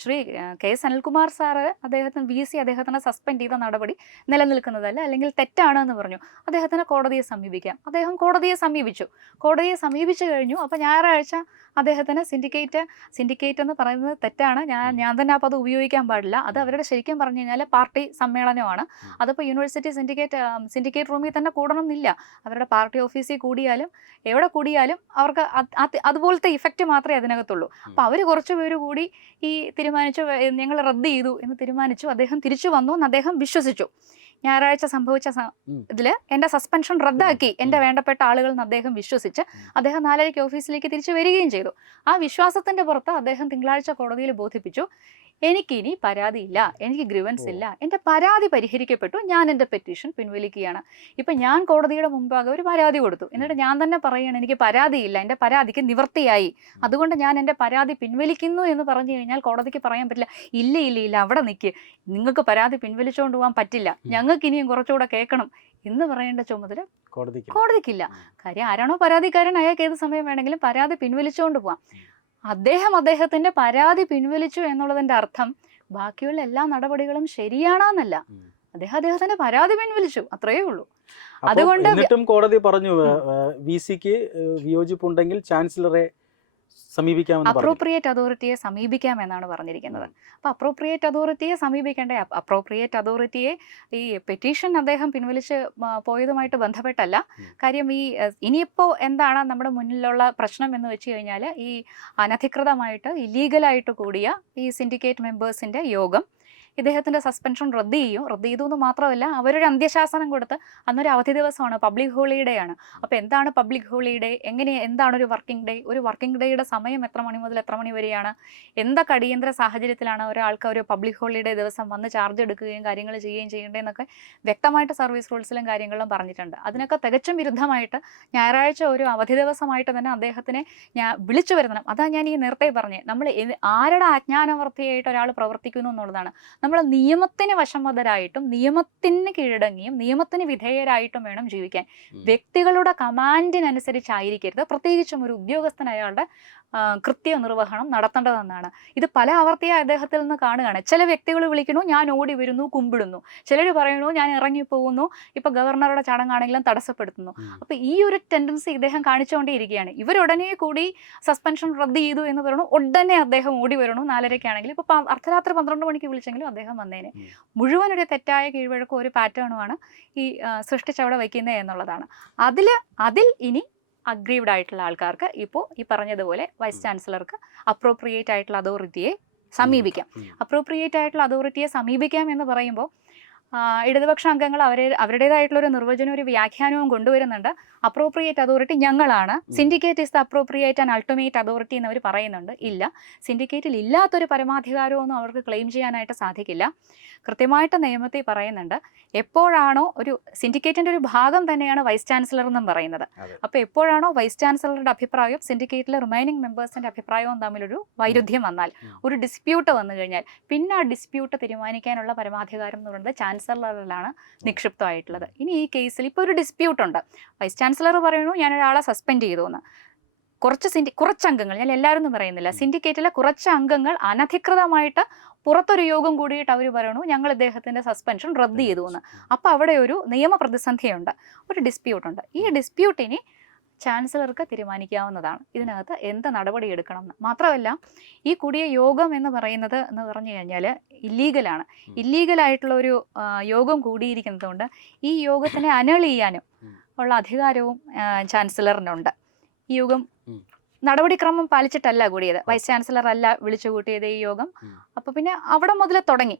Speaker 2: Shri K S Anilkumar sir അദ്ദേഹത്തിന് വി സി അദ്ദേഹത്തിനെ സസ്പെൻഡ് ചെയ്ത നടപടി നിലനിൽക്കുന്നതല്ല അല്ലെങ്കിൽ തെറ്റാണ് എന്ന് പറഞ്ഞു. അദ്ദേഹത്തിന് കോടതിയെ സമീപിക്കാം. അദ്ദേഹം കോടതിയെ സമീപിച്ചു. കോടതിയെ സമീപിച്ചു കഴിഞ്ഞു. അപ്പോൾ ഞായറാഴ്ച അദ്ദേഹത്തിന് സിൻഡിക്കേറ്റ് സിൻഡിക്കേറ്റ് എന്ന് പറയുന്നത് തെറ്റാണ്. ഞാൻ ഞാൻ തന്നെ അപ്പോൾ അത് ഉപയോഗിക്കാൻ പാടില്ല. അത് അവരുടെ ശരിക്കും പറഞ്ഞു കഴിഞ്ഞാൽ പാർട്ടി സമ്മേളനമാണ്. അതിപ്പോൾ യൂണിവേഴ്സിറ്റി സിൻഡിക്കേറ്റ് സിൻഡിക്കേറ്റ് റൂമിൽ തന്നെ കൂടണം എന്നില്ല അവരുടെ പാർട്ടി ഓഫീസിൽ കൂടിയാലും എവിടെ കൂടിയാലും അവർക്ക് അത് അത് അതുപോലത്തെ ഇഫക്റ്റ് മാത്രമേ അതിനകത്തുള്ളൂ. അപ്പോൾ അവർ കുറച്ച് പേര് കൂടി ഈ തീരുമാനിച്ചു "ഏ, ഞങ്ങൾ റദ്ദ് ചെയ്തു എന്ന് തീരുമാനിച്ചു. അദ്ദേഹം തിരിച്ചു വന്നു എന്ന് അദ്ദേഹം വിശ്വസിച്ചു. ഞായറാഴ്ച സംഭവിച്ച. ഇതിൽ എന്റെ സസ്പെൻഷൻ റദ്ദാക്കി. എന്റെ വേണ്ടപ്പെട്ട ആളുകൾ എന്ന് അദ്ദേഹം വിശ്വസിച്ച് അദ്ദേഹം നാലരയ്ക്ക് ഓഫീസിലേക്ക് തിരിച്ചു വരികയും ചെയ്തു ആ വിശ്വാസത്തിന്റെ പുറത്ത് അദ്ദേഹം തിങ്കളാഴ്ച കോടതിയിൽ ബോധിപ്പിച്ചു എനിക്കിനി പരാതിയില്ല എനിക്ക് ഗ്രിവൻസ് ഇല്ല. എന്റെ പരാതി പരിഹരിക്കപ്പെട്ടു. ഞാൻ എന്റെ പെറ്റീഷൻ പിൻവലിക്കുകയാണ്. ഇപ്പം ഞാൻ കോടതിയുടെ മുമ്പാകെ ഒരു പരാതി കൊടുത്തു. എന്നിട്ട് ഞാൻ തന്നെ പറയുകയാണ് എനിക്ക് പരാതിയില്ല. എന്റെ പരാതിക്ക് നിവർത്തിയായി അതുകൊണ്ട് ഞാൻ എന്റെ പരാതി പിൻവലിക്കുന്നു എന്ന് പറഞ്ഞു കഴിഞ്ഞാൽ കോടതിക്ക് പറയാൻ പറ്റില്ല. ഇല്ല ഇല്ല ഇല്ല അവിടെ നിൽക്ക് നിങ്ങൾക്ക് പരാതി പിൻവലിച്ചുകൊണ്ട് പോകാൻ പറ്റില്ല. ഞങ്ങൾക്ക് ഇനിയും കുറച്ചുകൂടെ കേൾക്കണം എന്ന് പറയേണ്ട ചുമതല
Speaker 1: കോടതിക്ക്
Speaker 2: കോടതിക്കില്ല. കാര്യം ആരാണോ പരാതിക്കാരൻ അയാൾക്ക് ഏത് സമയം വേണമെങ്കിലും പരാതി പിൻവലിച്ചുകൊണ്ട് പോവാം. അദ്ദേഹം അദ്ദേഹത്തിന്റെ പരാതി പിൻവലിച്ചു എന്നുള്ളതിന്റെ അർത്ഥം ബാക്കിയുള്ള എല്ലാ നടപടികളും ശരിയാണെന്നല്ല. അദ്ദേഹം അദ്ദേഹത്തിന്റെ പരാതി പിൻവലിച്ചു അത്രയേ ഉള്ളൂ. അതുകൊണ്ട്
Speaker 1: കോടതി പറഞ്ഞു വി സിക്ക് വിയോജിപ്പുണ്ടെങ്കിൽ ചാൻസലറെ സമീപിക്കാമെന്ന് പറഞ്ഞു
Speaker 2: അപ്രോപ്രിയേറ്റ് അതോറിറ്റിയെ സമീപിക്കാം എന്നാണ് പറഞ്ഞിരിക്കുന്നത് അപ്പോൾ അപ്രോപ്രിയേറ്റ് അതോറിറ്റിയെ സമീപിക്കേണ്ട? അപ്രോപ്രിയേറ്റ് അതോറിറ്റിയെ ഈ പെറ്റീഷൻ അദ്ദേഹം പിൻവലിച്ച് പോയതുമായിട്ട് ബന്ധപ്പെട്ടല്ല. കാര്യം ഈ ഇനിയിപ്പോ ഇനിയിപ്പോൾ എന്താണ് നമ്മുടെ മുന്നിലുള്ള പ്രശ്നം എന്ന് വെച്ച് കഴിഞ്ഞാൽ ഈ അനധികൃതമായിട്ട് ഇല്ലീഗലായിട്ട് കൂടിയ ഈ സിൻഡിക്കേറ്റ് മെമ്പേഴ്സിന്റെ യോഗം ഇദ്ദേഹത്തിന്റെ സസ്പെൻഷൻ റദ്ദ് ചെയ്യും. റദ്ദ് ചെയ്തു എന്ന് മാത്രമല്ല അവരൊരു അന്ത്യശാസനം കൊടുത്ത് അന്നൊരു അവധി ദിവസമാണ് പബ്ലിക് ഹോളിഡേ ആണ്. അപ്പോൾ എന്താണ് പബ്ലിക് ഹോളിഡേ എങ്ങനെ എന്താണ് ഒരു വർക്കിംഗ് ഡേ ഒരു വർക്കിംഗ് ഡേയുടെ സമയം എത്ര മണി മുതൽ എത്ര മണി വരെയാണ്? എന്തൊക്കെ അടിയന്തര സാഹചര്യത്തിലാണ് ഒരാൾക്ക് ഒരു പബ്ലിക് ഹോളിഡേ ദിവസം വന്ന് ചാർജ് എടുക്കുകയും കാര്യങ്ങൾ ചെയ്യുകയും ചെയ്യേണ്ടതെന്നൊക്കെ വ്യക്തമായിട്ട് സർവീസ് റൂൾസിലും കാര്യങ്ങളും പറഞ്ഞിട്ടുണ്ട്. അതിനൊക്കെ തികച്ചും വിരുദ്ധമായിട്ട് ഞായറാഴ്ച ഒരു അവധി ദിവസമായിട്ട് തന്നെ അദ്ദേഹത്തിനെ ഞാൻ വിളിച്ചു വരുത്തണം. അതാ ഞാൻ ഈ നേരത്തെ പറഞ്ഞത് നമ്മൾ ആരുടെ അജ്ഞാനവർത്തിയായിട്ട് ഒരാൾ പ്രവർത്തിക്കുന്നു എന്നുള്ളതാണ്. നമ്മൾ നിയമത്തിന് വശംവതരായിട്ടും നിയമത്തിന് കീഴടങ്ങിയും നിയമത്തിന് വിധേയരായിട്ടും വേണം ജീവിക്കാൻ. വ്യക്തികളുടെ കമാൻഡിനനുസരിച്ചായിരിക്കരുത്. പ്രത്യേകിച്ചും ഒരു ഉദ്യോഗസ്ഥൻ അയാളുടെ കൃത്യനിർവഹണം നടത്തേണ്ടതെന്നാണ്. ഇത് പല ആവർത്തിയായി അദ്ദേഹത്തിൽ നിന്ന് കാണുകയാണ്. ചില വ്യക്തികൾ വിളിക്കുന്നു ഞാൻ ഓടി വരുന്നു കുമ്പിടുന്നു. ചിലർ പറയുന്നു ഞാൻ ഇറങ്ങിപ്പോകുന്നു. ഇപ്പൊ ഗവർണറുടെ ചടങ്ങാണെങ്കിലും തടസ്സപ്പെടുത്തുന്നു. അപ്പൊ ഈ ഒരു ടെൻഡൻസി ഇദ്ദേഹം കാണിച്ചുകൊണ്ടേയിരിക്കുകയാണ്. ഇവരുടനെ കൂടി സസ്പെൻഷൻ റദ്ദ് ചെയ്തു എന്ന് പറയുന്നു. ഉടനെ അദ്ദേഹം ഓടി വരണു നാലരയ്ക്കാണെങ്കിൽ ഇപ്പൊ അർദ്ധരാത്രി പന്ത്രണ്ട് മണിക്ക് വിളിച്ചെങ്കിലും അദ്ദേഹം വന്നേനെ. മുഴുവൻ ഒരു തെറ്റായ കീഴ്വഴക്കം ഒരു പാറ്റേണുമാണ് ഈ സൃഷ്ടിച്ചവിടെ വയ്ക്കുന്നത് എന്നുള്ളതാണ്. അതിൽ അതിൽ ഇനി അഗ്രീവ്ഡ് ആയിട്ടുള്ള ആൾക്കാർക്ക് ഇപ്പോൾ ഈ പറഞ്ഞതുപോലെ വൈസ് ചാൻസലർക്ക് അപ്രോപ്രിയേറ്റ് ആയിട്ടുള്ള അതോറിറ്റിയെ സമീപിക്കാം. അപ്രോപ്രിയേറ്റ് ആയിട്ടുള്ള അതോറിറ്റിയെ സമീപിക്കാം എന്ന് പറയുമ്പോൾ ഇടതുപക്ഷ അംഗങ്ങൾ അവരെ അവരുടേതായിട്ടുള്ള ഒരു നിർവചനവും ഒരു വ്യാഖ്യാനവും കൊണ്ടുവരുന്നുണ്ട്. അപ്രോപ്രിയേറ്റ് അതോറിറ്റി ഞങ്ങളാണ്. Syndicate is the appropriate and ultimate authority എന്ന് അവർ പറയുന്നുണ്ട്. ഇല്ല. സിൻഡിക്കേറ്റിൽ ഇല്ലാത്തൊരു പരമാധികാരമൊന്നും അവർക്ക് ക്ലെയിം ചെയ്യാനായിട്ട് സാധിക്കില്ല. കൃത്യമായിട്ട് നിയമത്തിൽ പറയുന്നുണ്ട്. എപ്പോഴാണോ ഒരു സിൻഡിക്കേറ്റിന്റെ ഒരു ഭാഗം തന്നെയാണ് വൈസ് ചാൻസലർ എന്നും പറയുന്നത്. അപ്പോൾ എപ്പോഴാണോ വൈസ് ചാൻസലറുടെ അഭിപ്രായം സിൻഡിക്കേറ്റിലെ റിമൈനിങ് മെമ്പേഴ്സിന്റെ അഭിപ്രായവും തമ്മിലൊരു വൈരുദ്ധ്യം വന്നാൽ ഒരു ഡിസ്പ്യൂട്ട് വന്നു കഴിഞ്ഞാൽ പിന്നെ ആ ഡിസ്പ്യൂട്ട് തീരുമാനിക്കാനുള്ള പരമാധികാരം എന്ന് പറയുന്നത് ചാൻസലറിലാണ് നിക്ഷിപ്തമായിട്ടുള്ളത്. ഇനി ഈ കേസിൽ ഇപ്പോൾ ഒരു ഡിസ്പ്യൂട്ട് ഉണ്ട്. വൈസ് ചാൻസലർ പറയുന്നു ഞാൻ ഒരാളെ സസ്പെൻഡ് ചെയ്തു എന്ന് കുറച്ച് സിൻഡി കുറച്ച് അംഗങ്ങൾ ഞാൻ എല്ലാവരും ഒന്നും പറയുന്നില്ല. സിൻഡിക്കേറ്റിലെ കുറച്ച് അംഗങ്ങൾ അനധികൃതമായിട്ട് പുറത്തൊരു യോഗം കൂടിയിട്ട് അവർ പറയണു ഞങ്ങൾ ഇദ്ദേഹത്തിന്റെ സസ്പെൻഷൻ റദ്ദ് ചെയ്തു എന്ന് അപ്പോൾ അവിടെ ഒരു നിയമ പ്രതിസന്ധിയുണ്ട് ഒരു ഡിസ്പ്യൂട്ടുണ്ട് ഈ ഡിസ്പ്യൂട്ടിനി ചാൻസലർക്ക് തീരുമാനിക്കാവുന്നതാണ്. ഇതിനകത്ത് എന്ത് നടപടി എടുക്കണം എന്ന് മാത്രമല്ല ഈ കൂടിയ യോഗം എന്ന് പറയുന്നത് എന്ന് പറഞ്ഞു കഴിഞ്ഞാൽ ഇല്ലീഗലാണ്. ഇല്ലീഗലായിട്ടുള്ള ഒരു യോഗം കൂടിയിരിക്കുന്നതുകൊണ്ട് ഈ യോഗത്തിനെ അനൾ ചെയ്യാനും ഉള്ള അധികാരവും ചാൻസലറിനുണ്ട്. ഈ യോഗം നടപടിക്രമം പാലിച്ചിട്ടല്ല കൂടിയത്. വൈസ് ചാൻസലർ അല്ല വിളിച്ചു കൂട്ടിയത് ഈ യോഗം.
Speaker 1: അപ്പോൾ
Speaker 2: അപ്പൊ പിന്നെ അവിടെ മുതൽ തുടങ്ങി.